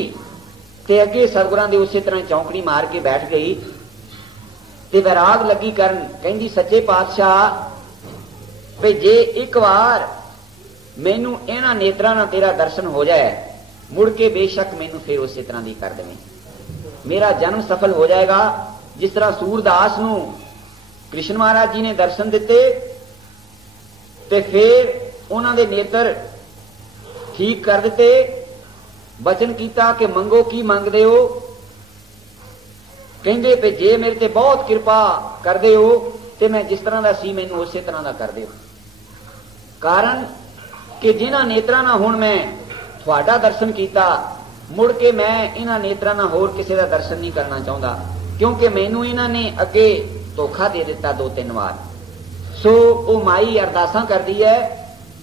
ते अगे सतगुरां दे उसे तरह चौंकड़ी मार के बैठ गई ते वैराग लगी करन, कहंदी सच्चे पातशाह भी जे एक बार मैनू इन्हां नेत्रां नाल तेरा दर्शन हो जाए मुड़ के बेशक मैनू फिर उस तरह दी कर देवें, मेरा जन्म सफल हो जाएगा। जिस तरह सूरदास नू कृष्ण महाराज जी ने दर्शन दिते ते फिर उन्हां दे नेत्र ठीक कर दिते, बचन किया कि मंगो की मंगदे हो, कहंदे पे जे मेरे ते बहुत कृपा करदे हो ते मैं जिस तरह दा सी मैनू उस तरह दा कर दिओ। कारण कि जिन्हां नेत्रां नाल हुण मैं तुहाडा दर्शन किया मुड़ के मैं इन्हां नेत्रां नाल होर किसी दा दर्शन नहीं करना चाहुंदा, क्योंकि मैनू इन्हां ने अगे धोखा दे दिता 2-3 बार। सो वो माई अरदासां करदी है,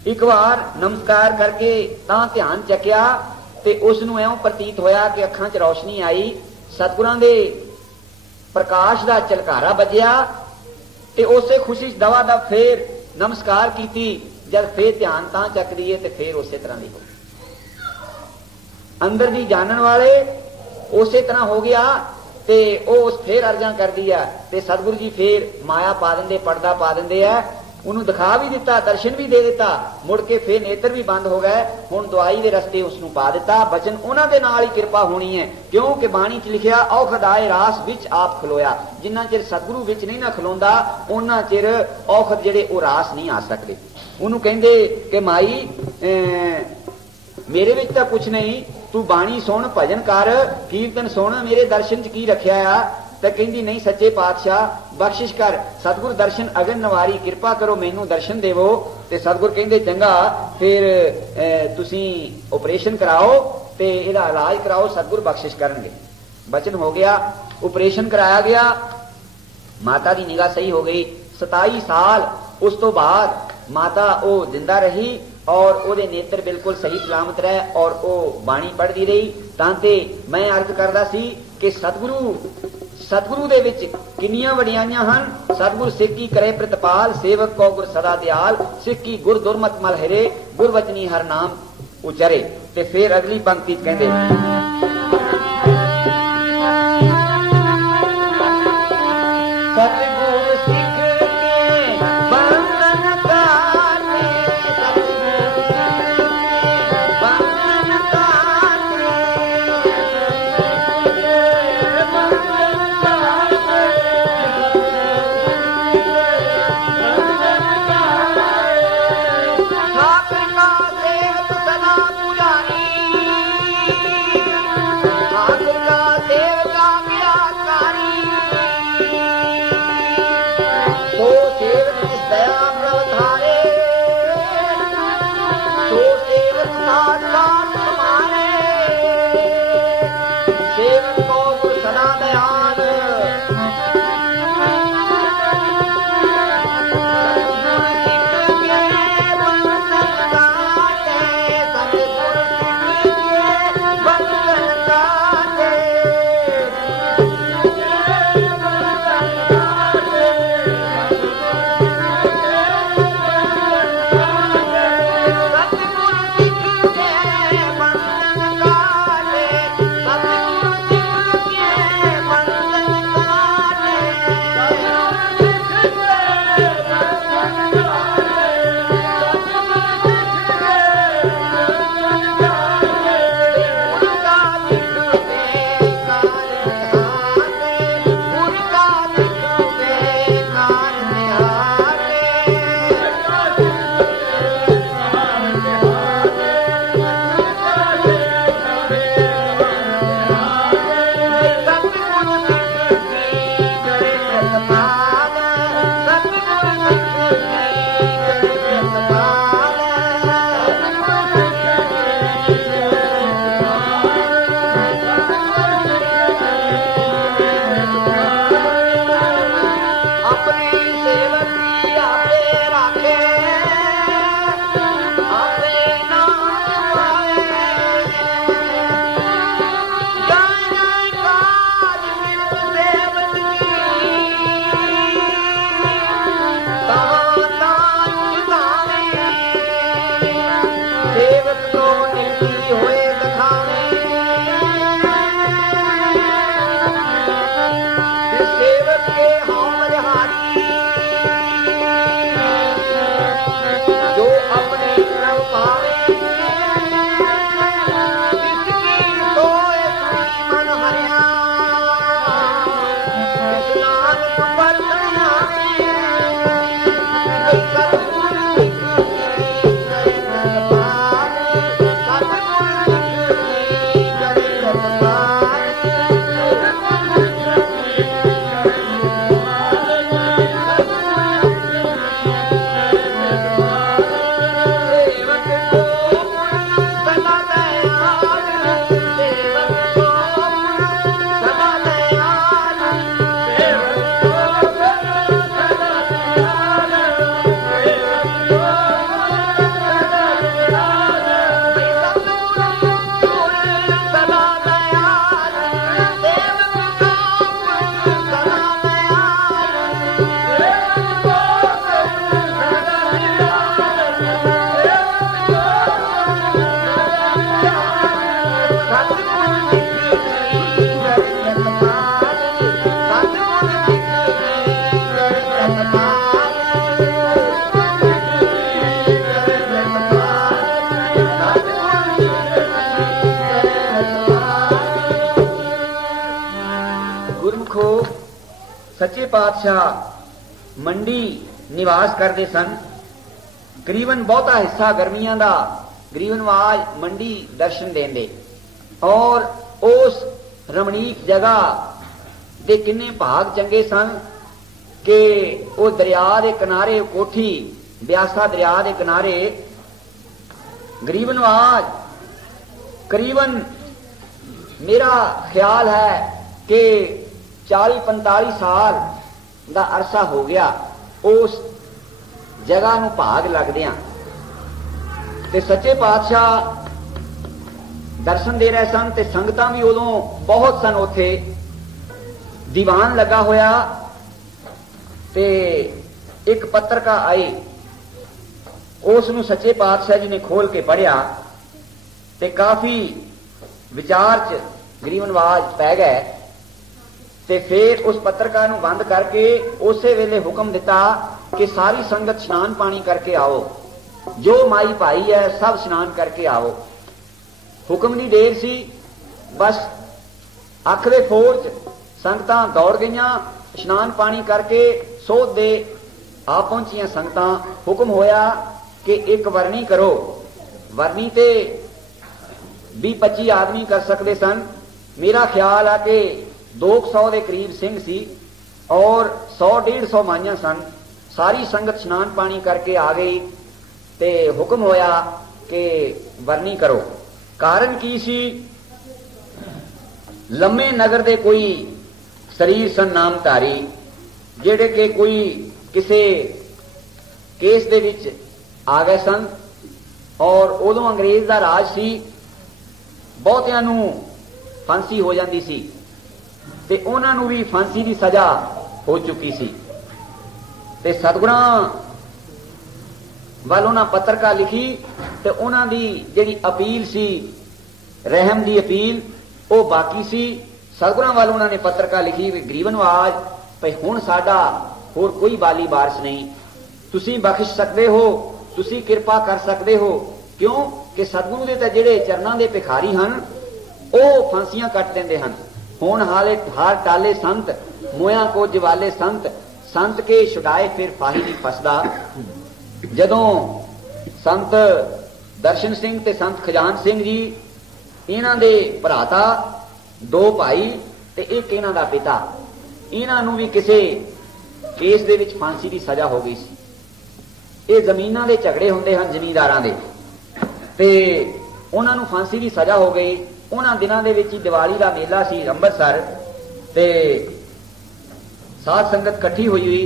एक बार नमस्कार करके तां ध्यान चकिया ते उसनू इउं प्रतीत होया कि अखां च रोशनी आई, सतगुरां दे प्रकाश दा झलकारा बजिया ते उसे खुशी दवा दा फिर नमस्कार कीती। जब फिर ध्यान तां चक दीए ते फिर उसे तरह दी हो अंदर दी जानन वाले उसे तरह हो गया ते उस फिर अर्जा कर दिया ते सतगुरु जी फिर माया पा देंदे, पर्दा पा देंदे है, उन्होंने दिखा भी दिता, दर्शन भी दे दिता, मुड़ के फिर नेत्र भी बंद हो गए। हुण दवाई दे रस्ते उसनू पा दिता, बचन उन्हां दे नाल ही कृपा होनी है, क्योंकि बाणी च लिखिया औखद आए रास विच आप खलोया, जिन्ना चिर सतगुरु विच नहीं ना खलोंदा उन्ना चिर औखद जेड़े वो रास नहीं आ सकते। उन्होंने कहंदे कि माई मेरे विच तां कुछ नहीं, तू बाणी सुन, भजन कर, कीर्तन सुन, मेरे दर्शन च की रखिया आ। तो कहती नहीं सच्चे पातशाह बख्शिश कर, सतगुर दर्शन अगन नवारी, कृपा करो मैनू दर्शन देवो। ते सतगुर कहते चंगा फिर तुसी ऑपरेशन कराओ ते इहदा इलाज कराओ, सतगुर बख्शिश करनगे। बचन हो गया, ऑपरेशन कराया गया, माता की निगाह सही हो गई। 27 साल उस तो बाद माता वो जिंदा रही और ओदे नेत्र बिल्कुल सही सलामत रहे और वो बाणी पढ़ती रही। तांते मैं अर्ज करदा सी कि सतगुरु दे विच किन्नियां वडियाइयां हन। सतगुर सिक्की करे प्रतिपाल, सेवक को गुर सदा दयाल, सिक्की गुर दुर्मत मल हिरे, गुर वचनी हर नाम उचरे। ते फिर अगली पंक्ति कहंदे सतगुर सिख के बंधन काटे, बंधन काटे, ठाकुर का सेवक सदा पुजारी, ठाकुर का सेवक आज्ञाकारी, सो सेवक जिस दया प्रभ धारे, सो सेवक साथ साथ तुम्हारे, सेवक को गुर सदा दयाल, सतगुर सिख के बंधन को निर्की होए दिखावे सेवक के होम बलिहारी जो अपने प्रभु पावे जिसकी सोए सुनी मन हरिया जिस नानक पर आवे सच्चे पातशाह मंडी निवास करते सन। करीबन बहुता हिस्सा गर्मियां का गरीबनवाज मंडी दर्शन देंदे और उस रमणीक जगह के किन्ने भाग चंगे सन कि वो दरिया के किनारे कोठी ब्यासा दरिया के किनारे गरीबनवाज करीबन मेरा ख्याल है कि 40-45 साल का अरसा हो गया उस जगह नूं भाग लगदियां ते सच्चे पातशाह दर्शन दे रहे सन ते संगतां भी उदों बहुत सन। उत्थे दीवान लगा होया ते एक पत्रिका आई उस नूं सच्चे पातशाह जी ने खोल के पढ़िया ते काफी विचार च गरीबनवाज पै गए ते फिर उस पत्रिका नूं बंद करके उसे वेले हुक्म दिता कि सारी संगत स्नान पानी करके आओ, जो माई भाई है सब स्नान करके आओ। हुक्म दी देर सी, बस अख दे फोड़ च संगतां दौड़ गईयां, स्नान पानी करके सोध दे आ पहुंचियां संगतां। हुक्म होया कि एक वरनी करो। वरनी ते 20-25 आदमी कर सकते सन। मेरा ख्याल है कि 200 के करीब सिंह सी और 100-150 माइयां सन। सारी संगत स्नान पानी करके आ गई ते हुक्म होया कि वरनी करो। कारण की सी, लम्मे नगर दे कोई शरीर सन नामधारी जेड़े के कोई किसे केस दे विच आ गए सन और उदों अंग्रेज दा राज सी, बहुतियां नूं फांसी हो जाती सी ते उन्हां नूं भी फांसी की सजा हो चुकी सी। ते सतगुरां वाल उन्हां पत्रिका लिखी ते उन्हां दी जिहड़ी अपील सी, रहम दी अपील, वो बाकी सी। सतगुरां वाल उन्हां ने पत्रिका लिखी कि गरीबनवाज भई हुण साडा होर कोई बाली बारिश नहीं, तुसीं बख्श सकदे हो, तुसीं किरपा कर सकदे हो। क्यों कि सतगुरु दे तां जिहड़े चरनां दे भिखारी हन वो फांसियां कट दिंदे हन। हुण हाले हार टाले संत, मोया को जवाले संत, संत के छुड़ाए फिर फाही नहीं फसदा। जदों संत दर्शन सिंह ते संत खजान सिंह जी इन्हां दे भराता, 2 भाई ते एक इन्हां दा पिता, इन्हां नूं भी किसे केस दे विच फांसी की सजा हो गई सी। ये जमीनां दे झगड़े हुंदे हन जमींदारां दे, ते उन्हां नूं फांसी की सजा हो गई। उन्हां दिनां दे विच ही दिवाली का मेला सी अंबरसर, ते साध संगत इकट्ठी हुई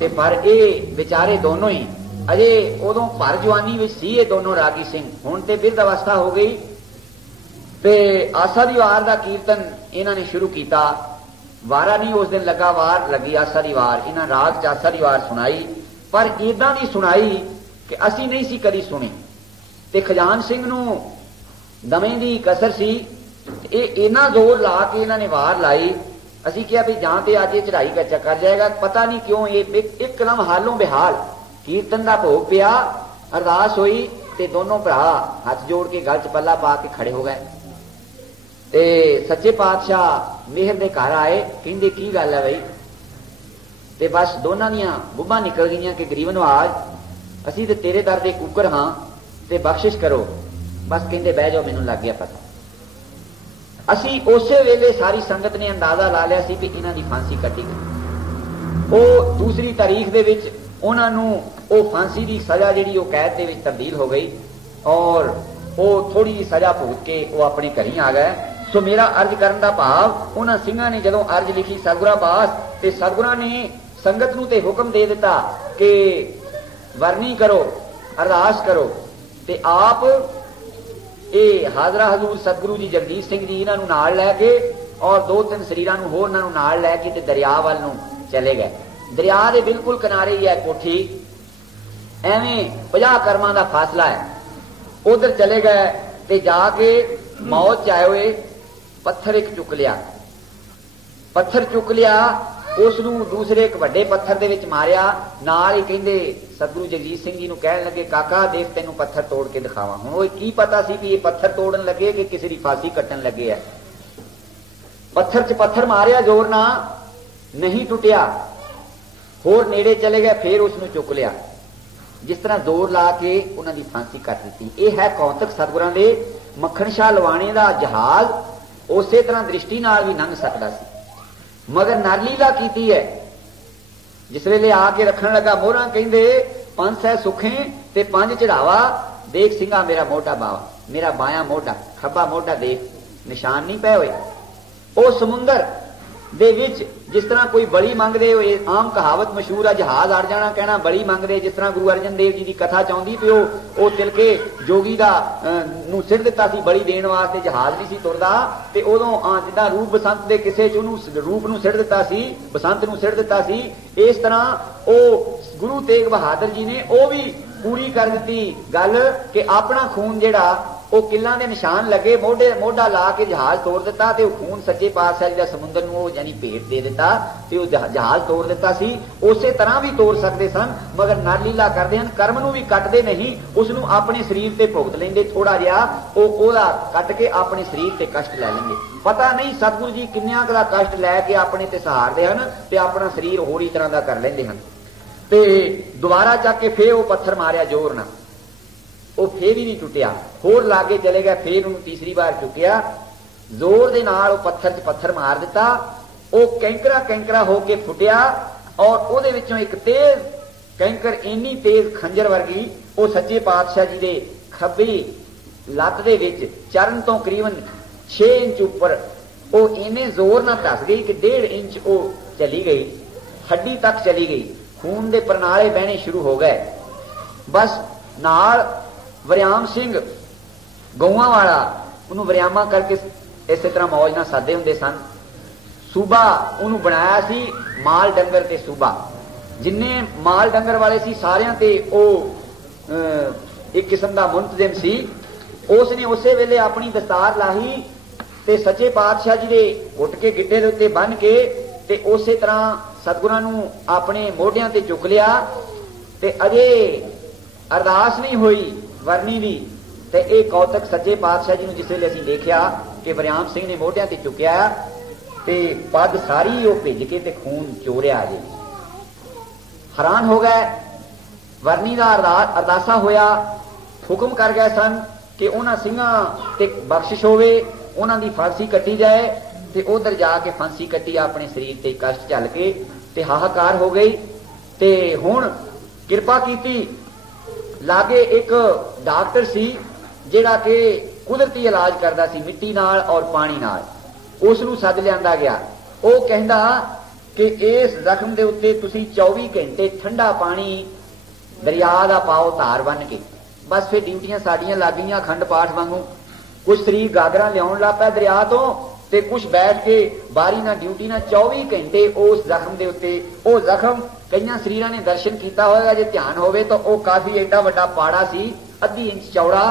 ते पर ये बेचारे दोनों ही अजे उदों भर जवानी विच सी ये दोनों रागी सिंह, हुण ते बिरध अवस्था हो गई। ते आसा दी वार दा कीर्तन इन्हां ने शुरू किया। वारा नहीं उस दिन लगा, वार लगी आसा दी वार। इन्हां राग च आसा दी वार सुनाई, पर इदां दी सुनाई कि असी नहीं सी कदी सुनी। ਤੇ ਖਜ਼ਾਨ ਸਿੰਘ ਨੂੰ ਦਵੇਂ ਦੀ ਕਸਰ ਸੀ। ਇਹ ਇੰਨਾ ਜ਼ੋਰ ਲਾ ਕੇ ਇਹਨਾਂ ਨੇ ਵਾਰ ਲਾਈ, ਅਸੀਂ ਕਿਹਾ ਵੀ ਜਾਂ ਤੇ ਅੱਜ ਇਹ ਚੜਾਈ ਕੱਚਾ ਕਰ ਜਾਏਗਾ। ਪਤਾ ਨਹੀਂ ਕਿਉਂ ਇਹ ਇੱਕਦਮ ਹਾਲੋਂ ਬਿਹਾਲ ਕੀਰਤਨ ਦਾ ਭੋਗ ਪਿਆ, ਅਰਦਾਸ ਹੋਈ ਤੇ ਦੋਨੋਂ ਭਰਾ ਹੱਥ ਜੋੜ ਕੇ ਗਲ 'ਚ ਪੱਲਾ ਪਾ ਕੇ ਖੜੇ ਹੋ ਗਏ। ਤੇ ਸੱਚੇ ਪਾਤਸ਼ਾਹ ਮਿਹਰ ਦੇ ਘਰ ਆਏ, ਕਹਿੰਦੇ ਕੀ ਗੱਲ ਹੈ ਬਈ? ਤੇ ਬਸ ਦੋਨਾਂ ਦੀਆਂ ਬੁੱਬਾਂ ਨਿਕਲ ਗਈਆਂ ਕਿ ਗਰੀਬ ਨਵਾਜ਼, ਅਸੀਂ ਤੇ ਤੇਰੇ ਦਰ ਦੇ ਕੁੱਕਰ ਹਾਂ ਤੇ ਬਖਸ਼ਿਸ਼ ਕਰੋ। ਬਸ ਕਹਿੰਦੇ ਬਹਿ ਜਾਓ, ਮੈਨੂੰ ਲੱਗ ਗਿਆ ਪਤਾ। ਅਸੀਂ ਉਸੇ ਵੇਲੇ ਸਾਰੀ ਸੰਗਤ ਨੇ ਅੰਦਾਜ਼ਾ ਲਾ ਲਿਆ ਸੀ ਕਿ ਇਹਨਾਂ ਦੀ ਫਾਂਸੀ ਕੱਟੀ ਗਈ। ਉਹ ਦੂਸਰੀ ਤਾਰੀਖ ਦੇ ਵਿੱਚ ਉਹਨਾਂ ਨੂੰ ਉਹ ਫਾਂਸੀ ਦੀ ਸਜ਼ਾ ਜਿਹੜੀ ਉਹ ਕੈਦ ਦੇ ਵਿੱਚ ਤਬਦੀਲ ਹੋ ਗਈ ਔਰ ਉਹ ਥੋੜੀ ਜਿਹੀ ਸਜ਼ਾ ਭੁਗਤ ਕੇ ਉਹ ਆਪਣੇ ਘਰੀ ਆ ਗਏ। ਸੋ ਮੇਰਾ ਅਰਜ਼ ਕਰਨ ਦਾ ਭਾਵ, ਉਹਨਾਂ ਸਿੰਘਾਂ ਨੇ ਜਦੋਂ ਅਰਜ਼ ਲਿਖੀ ਸਤਿਗੁਰਾਂ ਪਾਸ, ਤੇ ਸਤਿਗੁਰਾਂ ਨੇ ਸੰਗਤ ਨੂੰ ਤੇ ਹੁਕਮ ਦੇ ਦਿੱਤਾ ਕਿ ਵਰਨੀ ਕਰੋ, ਅਰਦਾਸ ਕਰੋ। ਤੇ ਆਪ ਇਹ ਹਾਜ਼ਰਾ ਹਜ਼ੂਰ ਸਤਿਗੁਰੂ ਜੀ ਜਗਦੀਸ਼ ਸਿੰਘ ਜੀ ਇਹਨਾਂ ਨੂੰ ਨਾਲ ਲੈ ਕੇ ਔਰ 2-3 ਸਰੀਰਾਂ ਨੂੰ ਹੋਰ ਇਹਨਾਂ ਨੂੰ ਨਾਲ ਲੈ ਕੇ ਤੇ ਦਰਿਆ ਵੱਲ ਨੂੰ ਚਲੇ ਗਏ। ਦਰਿਆ ਦੇ ਬਿਲਕੁਲ ਕਿਨਾਰੇ ਹੀ ਹੈ ਕੋਠੀ, ਐਵੇਂ 50 ਕਰਮਾਂ ਦਾ ਫਾਸਲਾ ਹੈ। ਉਧਰ ਚਲੇ ਗਏ ਤੇ ਜਾ ਕੇ ਮੌਤ ਚ ਆਏ ਹੋਏ ਪੱਥਰ ਇੱਕ ਚੁੱਕ ਲਿਆ, ਪੱਥਰ ਚੁੱਕ ਲਿਆ, ਉਸ ਨੂੰ ਦੂਸਰੇ ਇੱਕ ਵੱਡੇ ਪੱਥਰ ਦੇ ਵਿੱਚ ਮਾਰਿਆ। ਨਾਲ ਹੀ ਕਹਿੰਦੇ ਸਤਿਗੁਰੂ ਜਗਜੀਤ ਸਿੰਘ ਜੀ ਨੂੰ ਕਹਿਣ ਲੱਗੇ, ਕਾਕਾ ਦੇਖ ਤੈਨੂੰ ਪੱਥਰ ਤੋੜ ਕੇ ਦਿਖਾਵਾਂ। ਹੁਣ ਉਹ ਕੀ ਪਤਾ ਸੀ ਵੀ ਇਹ ਪੱਥਰ ਤੋੜਨ ਲੱਗੇ ਕਿ ਕਿਸੇ ਦੀ ਫਾਂਸੀ ਕੱਟਣ ਲੱਗੇ ਹੈ। ਪੱਥਰ 'ਚ ਪੱਥਰ ਮਾਰਿਆ, ਜ਼ੋਰ ਨਾਲ ਨਹੀਂ ਟੁੱਟਿਆ। ਹੋਰ ਨੇੜੇ ਚਲੇ ਗਏ, ਫੇਰ ਉਸ ਨੂੰ ਚੁੱਕ ਲਿਆ, ਜਿਸ ਤਰ੍ਹਾਂ ਜ਼ੋਰ ਲਾ ਕੇ ਉਹਨਾਂ ਦੀ ਫਾਂਸੀ ਕੱਟ ਦਿੱਤੀ। ਇਹ ਹੈ ਕੌਤਕ ਸਤਿਗੁਰਾਂ ਦੇ। ਮੱਖਣ ਸ਼ਾਹ ਲਵਾਣੇ ਦਾ ਜਹਾਜ਼ ਉਸੇ ਤਰ੍ਹਾਂ ਦ੍ਰਿਸ਼ਟੀ ਨਾਲ ਵੀ ਲੰਘ ਸਕਦਾ ਸੀ, ਮਗਰ ਨਰਲੀਲਾ ਕੀਤੀ ਹੈ। ਜਿਸ ਵੇਲੇ ਆ ਕੇ ਰੱਖਣ ਲੱਗਾ ਮੋਹਰਾਂ, ਕਹਿੰਦੇ 5 ਸੈ ਸੁਖੇ ਤੇ 5 ਚੜਾਵਾ, ਦੇਖ ਸਿੰਘਾ ਮੇਰਾ ਮੋਢਾ ਬਾਵਾ, ਮੇਰਾ ਬਾਇਆ ਮੋਢਾ ਖੱਬਾ ਮੋਢਾ ਦੇਖ, ਨਿਸ਼ਾਨ ਨਹੀਂ ਪਏ ਹੋਏ। ਉਹ ਸਮੁੰਦਰ ਦੇ ਵਿੱਚ ਜਿਸ ਤਰ੍ਹਾਂ ਕੋਈ ਬਲੀ ਮੰਗਦੇ ਹੋਏ, ਆਮ ਕਹਾਵਤ ਮਸ਼ਹੂਰ ਆ, ਜਹਾਜ਼ ਅੜ ਜਾਣਾ ਕਹਿਣਾ ਬਲੀ ਮੰਗਦੇ। ਜਿਸ ਤਰ੍ਹਾਂ ਗੁਰੂ ਅਰਜਨ ਦੇਵ ਜੀ ਦੀ ਕਥਾ ਚਾਹੁੰਦੀ ਵੀ ਉਹ ਤਿਲਕੇ ਜੋਗੀ ਦਾ ਨੂੰ ਸਿੱਟ ਦਿੱਤਾ ਸੀ ਬਲੀ ਦੇਣ ਵਾਸਤੇ, ਜਹਾਜ਼ ਨਹੀਂ ਸੀ ਤੁਰਦਾ। ਤੇ ਉਦੋਂ ਜਿੱਦਾਂ ਰੂਪ ਬਸੰਤ ਦੇ ਕਿਸੇ ਚ ਉਹਨੂੰ ਰੂਪ ਨੂੰ ਸਿੱਟ ਦਿੱਤਾ ਸੀ, ਬਸੰਤ ਨੂੰ ਸਿੱਟ ਦਿੱਤਾ ਸੀ, ਇਸ ਤਰ੍ਹਾਂ ਉਹ ਗੁਰੂ ਤੇਗ ਬਹਾਦਰ ਜੀ ਨੇ ਉਹ ਵੀ ਪੂਰੀ ਕਰ ਦਿੱਤੀ ਗੱਲ ਕਿ ਆਪਣਾ ਖੂਨ ਜਿਹੜਾ ਉਹ ਕਿੱਲਾਂ ਦੇ ਨਿਸ਼ਾਨ ਲੱਗੇ, ਮੋਢਾ ਲਾ ਕੇ ਜਹਾਜ਼ ਤੋੜ ਦਿੱਤਾ ਤੇ ਉਹ ਖੂਨ ਸੱਚੇ ਪਾਤਸ਼ਾਹ ਜੀ ਦਾ ਸਮੁੰਦਰ ਨੂੰ ਉਹ ਯਾਨੀ ਭੇਟ ਦੇ ਦਿੱਤਾ ਤੇ ਉਹ ਜਹਾਜ਼ ਤੋੜ ਦਿੱਤਾ ਸੀ। ਉਸੇ ਤਰ੍ਹਾਂ ਵੀ ਤੋੜ ਸਕਦੇ ਸਨ, ਮਗਰ ਨਰਲੀਲਾ ਕਰਦੇ ਹਨ, ਕਰਮ ਨੂੰ ਵੀ ਕੱਟਦੇ ਨਹੀਂ, ਉਸ ਨੂੰ ਆਪਣੇ ਸਰੀਰ ਤੇ ਭੁਗਤ ਲੈਂਦੇ। ਥੋੜਾ ਜਿਹਾ ਉਹਦਾ ਕੱਟ ਕੇ ਆਪਣੇ ਸਰੀਰ ਤੇ ਕਸ਼ਟ ਲੈ ਲੈਂਦੇ। ਪਤਾ ਨਹੀਂ ਸਤਿਗੁਰੂ ਜੀ ਕਿੰਨਿਆਂ ਕੁ ਦਾ ਕਸ਼ਟ ਲੈ ਕੇ ਆਪਣੇ ਤੇ ਸਹਾਰਦੇ ਹਨ ਤੇ ਆਪਣਾ ਸਰੀਰ ਹੋਰ ਹੀ ਤਰ੍ਹਾਂ ਦਾ ਕਰ ਲੈਂਦੇ ਹਨ। ਤੇ ਦੁਬਾਰਾ ਚੱਕ ਕੇ ਫੇਰ ਉਹ ਪੱਥਰ ਮਾਰਿਆ ਜ਼ੋਰ ਨਾਲ, ਉਹ ਫੇਰ ਵੀ ਨਹੀਂ ਟੁੱਟਿਆ। ਹੋਰ ਲਾਗੇ ਚਲੇ ਗਏ, ਫੇਰ ਉਹਨੂੰ ਤੀਸਰੀ ਵਾਰ ਚੁੱਕਿਆ, ਜ਼ੋਰ ਦੇ ਨਾਲ ਉਹ ਪੱਥਰ 'ਚ ਪੱਥਰ ਮਾਰ ਦਿੱਤਾ। ਉਹ ਕੈਂਕਰਾ ਹੋ ਕੇ ਫੁੱਟਿਆ ਔਰ ਉਹਦੇ ਵਿੱਚੋਂ ਇੱਕ ਤੇਜ਼ ਕੈਂਕਰ, ਇੰਨੀ ਤੇਜ਼ ਖੰਜਰ ਵਰਗੀ, ਉਹ ਸੱਚੇ ਪਾਤਸ਼ਾਹ ਜੀ ਦੇ ਖੱਬੀ ਲੱਤ ਦੇ ਵਿੱਚ ਚਰਨ ਤੋਂ ਕਰੀਬਨ 6 ਇੰਚ ਉੱਪਰ ਉਹ ਇੰਨੇ ਜ਼ੋਰ ਨਾਲ ਧੱਸ ਗਈ ਕਿ 1.5 ਇੰਚ ਉਹ ਚਲੀ ਗਈ, ਹੱਡੀ ਤੱਕ ਚਲੀ ਗਈ। ਖੂਨ ਦੇ ਪਰਨਾਲੇ ਬਹਿਣੇ ਸ਼ੁਰੂ ਹੋ ਗਏ। ਬਸ ਨਾਲ ਵਰਿਆਮ ਸਿੰਘ ਗਊਆਂ ਵਾਲਾ, ਉਹਨੂੰ ਵਰਿਆਮਾ ਕਰਕੇ ਇਸੇ ਤਰ੍ਹਾਂ ਮੌਜ ਨਾਲ ਸਾਦੇ ਹੁੰਦੇ ਸਨ। ਸੂਬਾ ਉਹਨੂੰ ਬਣਾਇਆ ਸੀ ਮਾਲ ਡੰਗਰ ਤੇ ਸੂਬਾ, ਜਿੰਨੇ ਮਾਲ ਡੰਗਰ ਵਾਲੇ ਸੀ ਸਾਰਿਆਂ ਤੇ ਉਹ ਇੱਕ ਕਿਸਮ ਦਾ ਮੁੰਤਜ਼ਮ ਸੀ। ਉਸ ਨੇ ਉਸੇ ਵੇਲੇ ਆਪਣੀ ਦਸਤਾਰ ਲਾਹੀ ਤੇ ਸੱਚੇ ਪਾਤਸ਼ਾਹ ਜੀ ਦੇ ਘੁੱਟ ਕੇ ਗਿੱਟੇ ਦੇ ਉੱਤੇ ਬੰਨ੍ਹ ਕੇ ਤੇ ਉਸੇ ਤਰ੍ਹਾਂ ਸਤਿਗੁਰਾਂ ਨੂੰ ਆਪਣੇ ਮੋਢਿਆਂ ਤੇ ਚੁੱਕ ਲਿਆ। ਤੇ ਅਜੇ ਅਰਦਾਸ ਨਹੀਂ ਹੋਈ ਵਰਨੀ ਦੀ, ਤੇ ਇਹ ਕੌਤਕ ਸੱਚੇ ਪਾਤਸ਼ਾਹ ਜੀ ਨੂੰ ਜਿਸ ਵੇਲੇ ਅਸੀਂ ਦੇਖਿਆ ਕਿ ਵਰਿਆਮ ਸਿੰਘ ਨੇ ਮੋਢਿਆਂ ਤੇ ਚੁੱਕਿਆ ਤੇ ਪੱਗ ਸਾਰੀ ਉਹ ਭਿੱਜ ਕੇ ਤੇ ਖੂਨ ਚੋਰਿਆ ਜੇ, ਹੈਰਾਨ ਹੋ ਗਏ। ਵਰਨੀ ਦਾ ਅਰਦਾਸਾ ਹੋਇਆ, ਹੁਕਮ ਕਰ ਗਏ ਸਨ ਕਿ ਉਹਨਾਂ ਸਿੰਘਾਂ ਤੇ ਬਖਸ਼ਿਸ਼ ਹੋਵੇ, ਉਹਨਾਂ ਦੀ ਫਾਂਸੀ ਕੱਟੀ ਜਾਏ। ਤੇ ਉਧਰ ਜਾ ਕੇ ਫਾਂਸੀ ਕੱਟੀ ਆਪਣੇ ਸਰੀਰ ਤੇ ਕਸ਼ਟ ਝੱਲ ਕੇ, ਤੇ ਹਾਹਾਕਾਰ ਹੋ ਗਈ। ਤੇ ਹੁਣ ਕਿਰਪਾ ਕੀਤੀ, ਲਾਗੇ ਇੱਕ ਡਾਕਟਰ ਸੀ ਜਿਹੜਾ ਕਿ ਕੁਦਰਤੀ ਇਲਾਜ ਕਰਦਾ ਸੀ ਮਿੱਟੀ ਨਾਲ ਔਰ ਪਾਣੀ ਨਾਲ, ਉਸ ਨੂੰ ਸੱਦ ਲਿਆਂਦਾ ਗਿਆ। ਉਹ ਕਹਿੰਦਾ ਕਿ ਇਸ ਜ਼ਖਮ ਦੇ ਉੱਤੇ ਤੁਸੀਂ 24 ਘੰਟੇ ਠੰਡਾ ਪਾਣੀ ਦਰਿਆ ਦਾ ਪਾਓ ਧਾਰ ਬੰਨ ਕੇ। ਬਸ ਫਿਰ ਡਿਊਟੀਆਂ ਸਾਡੀਆਂ ਲੱਗ ਗਈਆਂ ਅਖੰਡ ਪਾਠ ਵਾਂਗੂ। ਕੁਛ ਸਰੀਰ ਗਾਗਰਾਂ ਲਿਆਉਣ ਲੱਗ ਪਿਆ ਦਰਿਆ ਤੋਂ ਤੇ ਕੁਛ ਬੈਠ ਕੇ ਬਾਰੀ ਨਾਲ ਡਿਊਟੀ ਨਾਲ 24 ਘੰਟੇ ਉਸ ਜ਼ਖਮ ਦੇ ਉੱਤੇ। ਉਹ ਜ਼ਖਮ ਕਈਆਂ ਸਰੀਰਾਂ ਨੇ ਦਰਸ਼ਨ ਕੀਤਾ ਹੋਵੇਗਾ, ਜੇ ਧਿਆਨ ਹੋਵੇ ਤਾਂ ਉਹ ਕਾਫੀ ਐਡਾ ਵੱਡਾ ਪਾੜਾ ਸੀ अद्धी इंच चौड़ा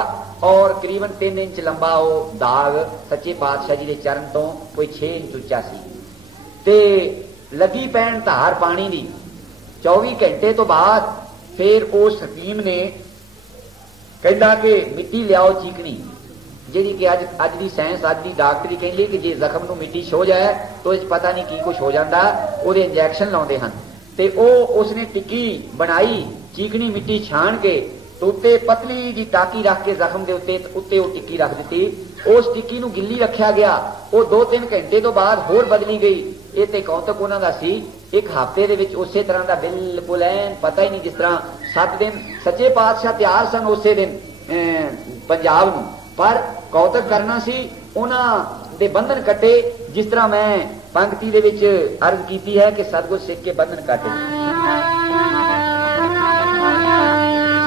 और करीबन 3 इंच लंबा वो दाग सच्चे पातशाह जी के चरण तो कोई 6 इंच उच्चा सी ते लगी पैन धार पानी दी 24 घंटे तो बाद फिर उस हकीम ने कहता कि मिट्टी लियाओ चीकनी जी कि अज की साइंस अज की डॉक्टरी कहती कि जे जख्म को मिट्टी छो जाए तो इस पता नहीं की कुछ हो जाता वो इंजैक्शन लाते हैं ते ओ उसने टिक्की बनाई चीकनी मिट्टी छान के तो उत्ते पतली जी टाकी रख के जख्म के उत्ते वो टिक्की रख दी उस टिक्की नूं गिल्ली रखा गया वो 2-3 घंटे तो बाद होर बदली गई ये ते कौतक उन्हां दा सी एक हफ्ते दे विच उसे तरह का बिल्कुल ऐन पता ही नहीं जिस तरह 7 दिन सच्चे पातशाह तैयार सन उसे दिन पंजाब नूं पर कौतक करना सी उन्हां दे बंधन कटे जिस तरह मैं पंक्ति दे विच अर्ज कीती है कि सतगुर सिख के बंधन कटे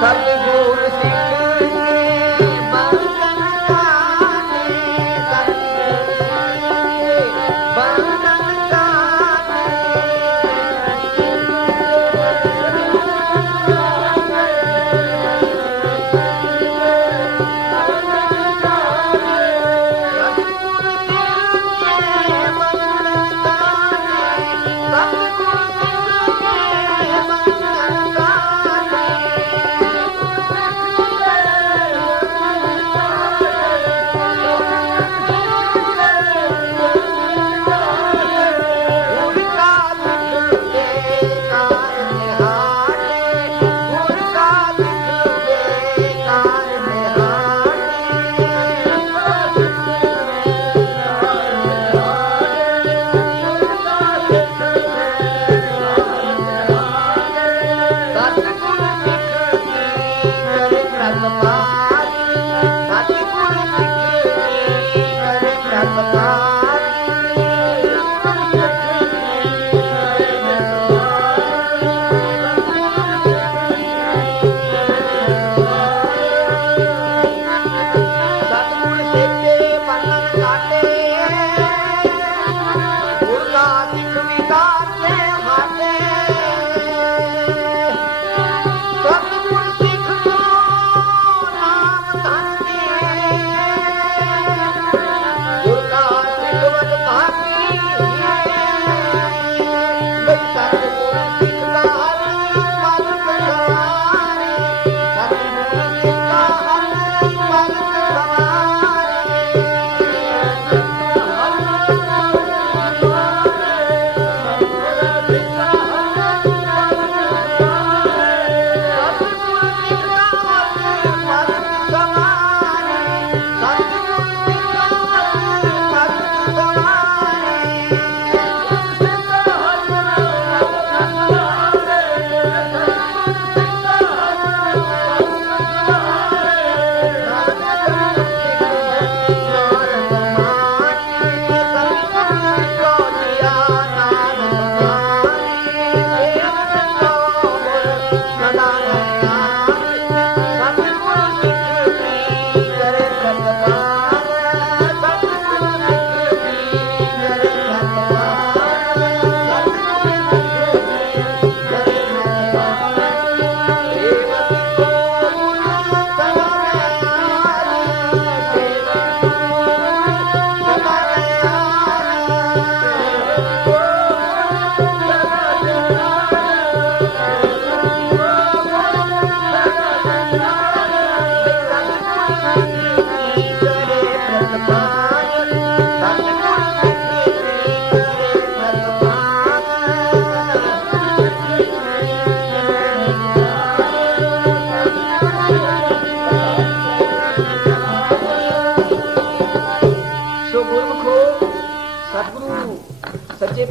सतगुर सिख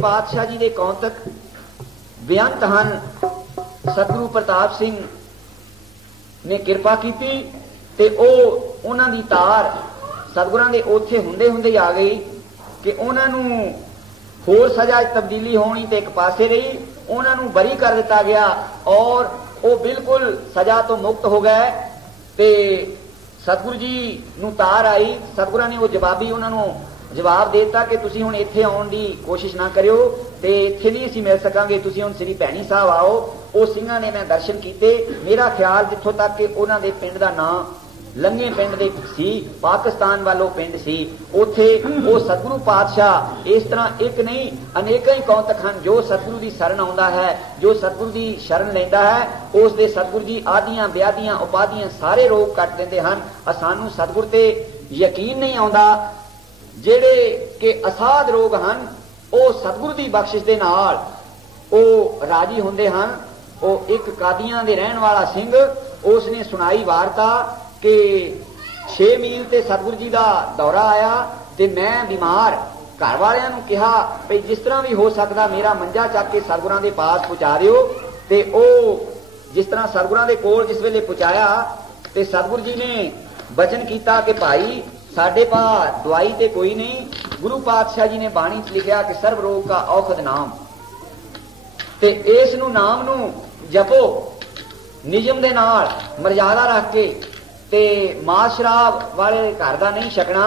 पातशाह जी के कौतक बेअंत हैं। सतगुरु प्रताप सिंह ने कृपा की ते उन्हां दी तार सतगुरां दे ओथे हुंदे हुंदे आ गई कि उन्हां नूं होर सजा तब्दीली होनी ते एक पासे रही, उन्हां नूं बरी कर दिता गया और वो बिल्कुल सजा तो मुक्त हो गए। ते सतगुरु जी नूं तार आई, सतगुरां ने वो जवाबी उन्हां नूं जवाब देता कि तुसीं हुण इत्थे आउण दी कोशिश ना करियो ते इत्थे नहीं असीं मिल सकांगे, तुसीं हुण श्री भैणी साहब आओ। ਉਹ ਸਿੰਘਾਂ ਨੇ मैं दर्शन ਕੀਤੇ। मेरा ख्याल जिथों तक कि उन्हां दे पिंड दा नां लंघे पिंड दे सी, पाकिस्तान वालों पिंड सी, उथे वो सतगुरु पातशाह इस तरह एक नहीं अनेकों ही कौतक हैं। जो सतगुरु की शरण आउंदा है, जो सतगुरु की शरण लैंदा है, उस दे सतगुरु जी आदियां ब्यादियां उपाधियां सारे रोग कट दिंदे हन। सानू सतगुरु ते यकीन नहीं आउंदा। जेड़े के असाध रोग हन वो सतगुरु की बख्शिश दे नाल वो राजी हुंदे हन। वो एक कादियां दे रहन वाला सिंह, उसने सुनाई वार्ता कि 6 मील ते सतगुरु जी का दौरा आया ते मैं बीमार, घर वालियां नूं कहा भई जिस तरह भी हो सकता मेरा मंजा चक के सतगुरां दे पास पहुंचा दिओ। ते ओ जिस तरह सतगुरां दे कोल जिस वेले पहुंचाया ते सतगुरु जी ने वचन किया कि भाई साडे पास दवाई ते कोई नहीं। गुरु पातशाह जी ने बाणी च लिखिया कि सर्व रोग का औखद नाम, ते इस नूं नाम नूं जपो नियम दे नाल मर्यादा रख के, ते मास शराब वाले घर दा नहीं छकना।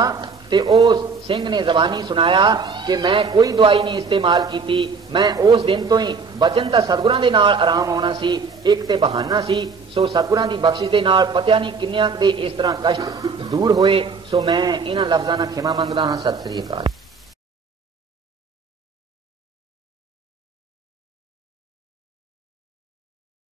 ते उस सिंह ने जबानी सुनाया कि मैं कोई दवाई नहीं इस्तेमाल की, मैं उस दिन तो ही बचन तां सतगुरां दे नाल आराम आउणा सी, एक ते बहाना सी। सो सतगुरां दी बख्शिश दे नाल पता नहीं किन्नियां दे इस तरह कष्ट दूर होए। सो मैं इन्हां लफ्ज़ां नाल खिमा मंगदा हां। सत श्री अकाल।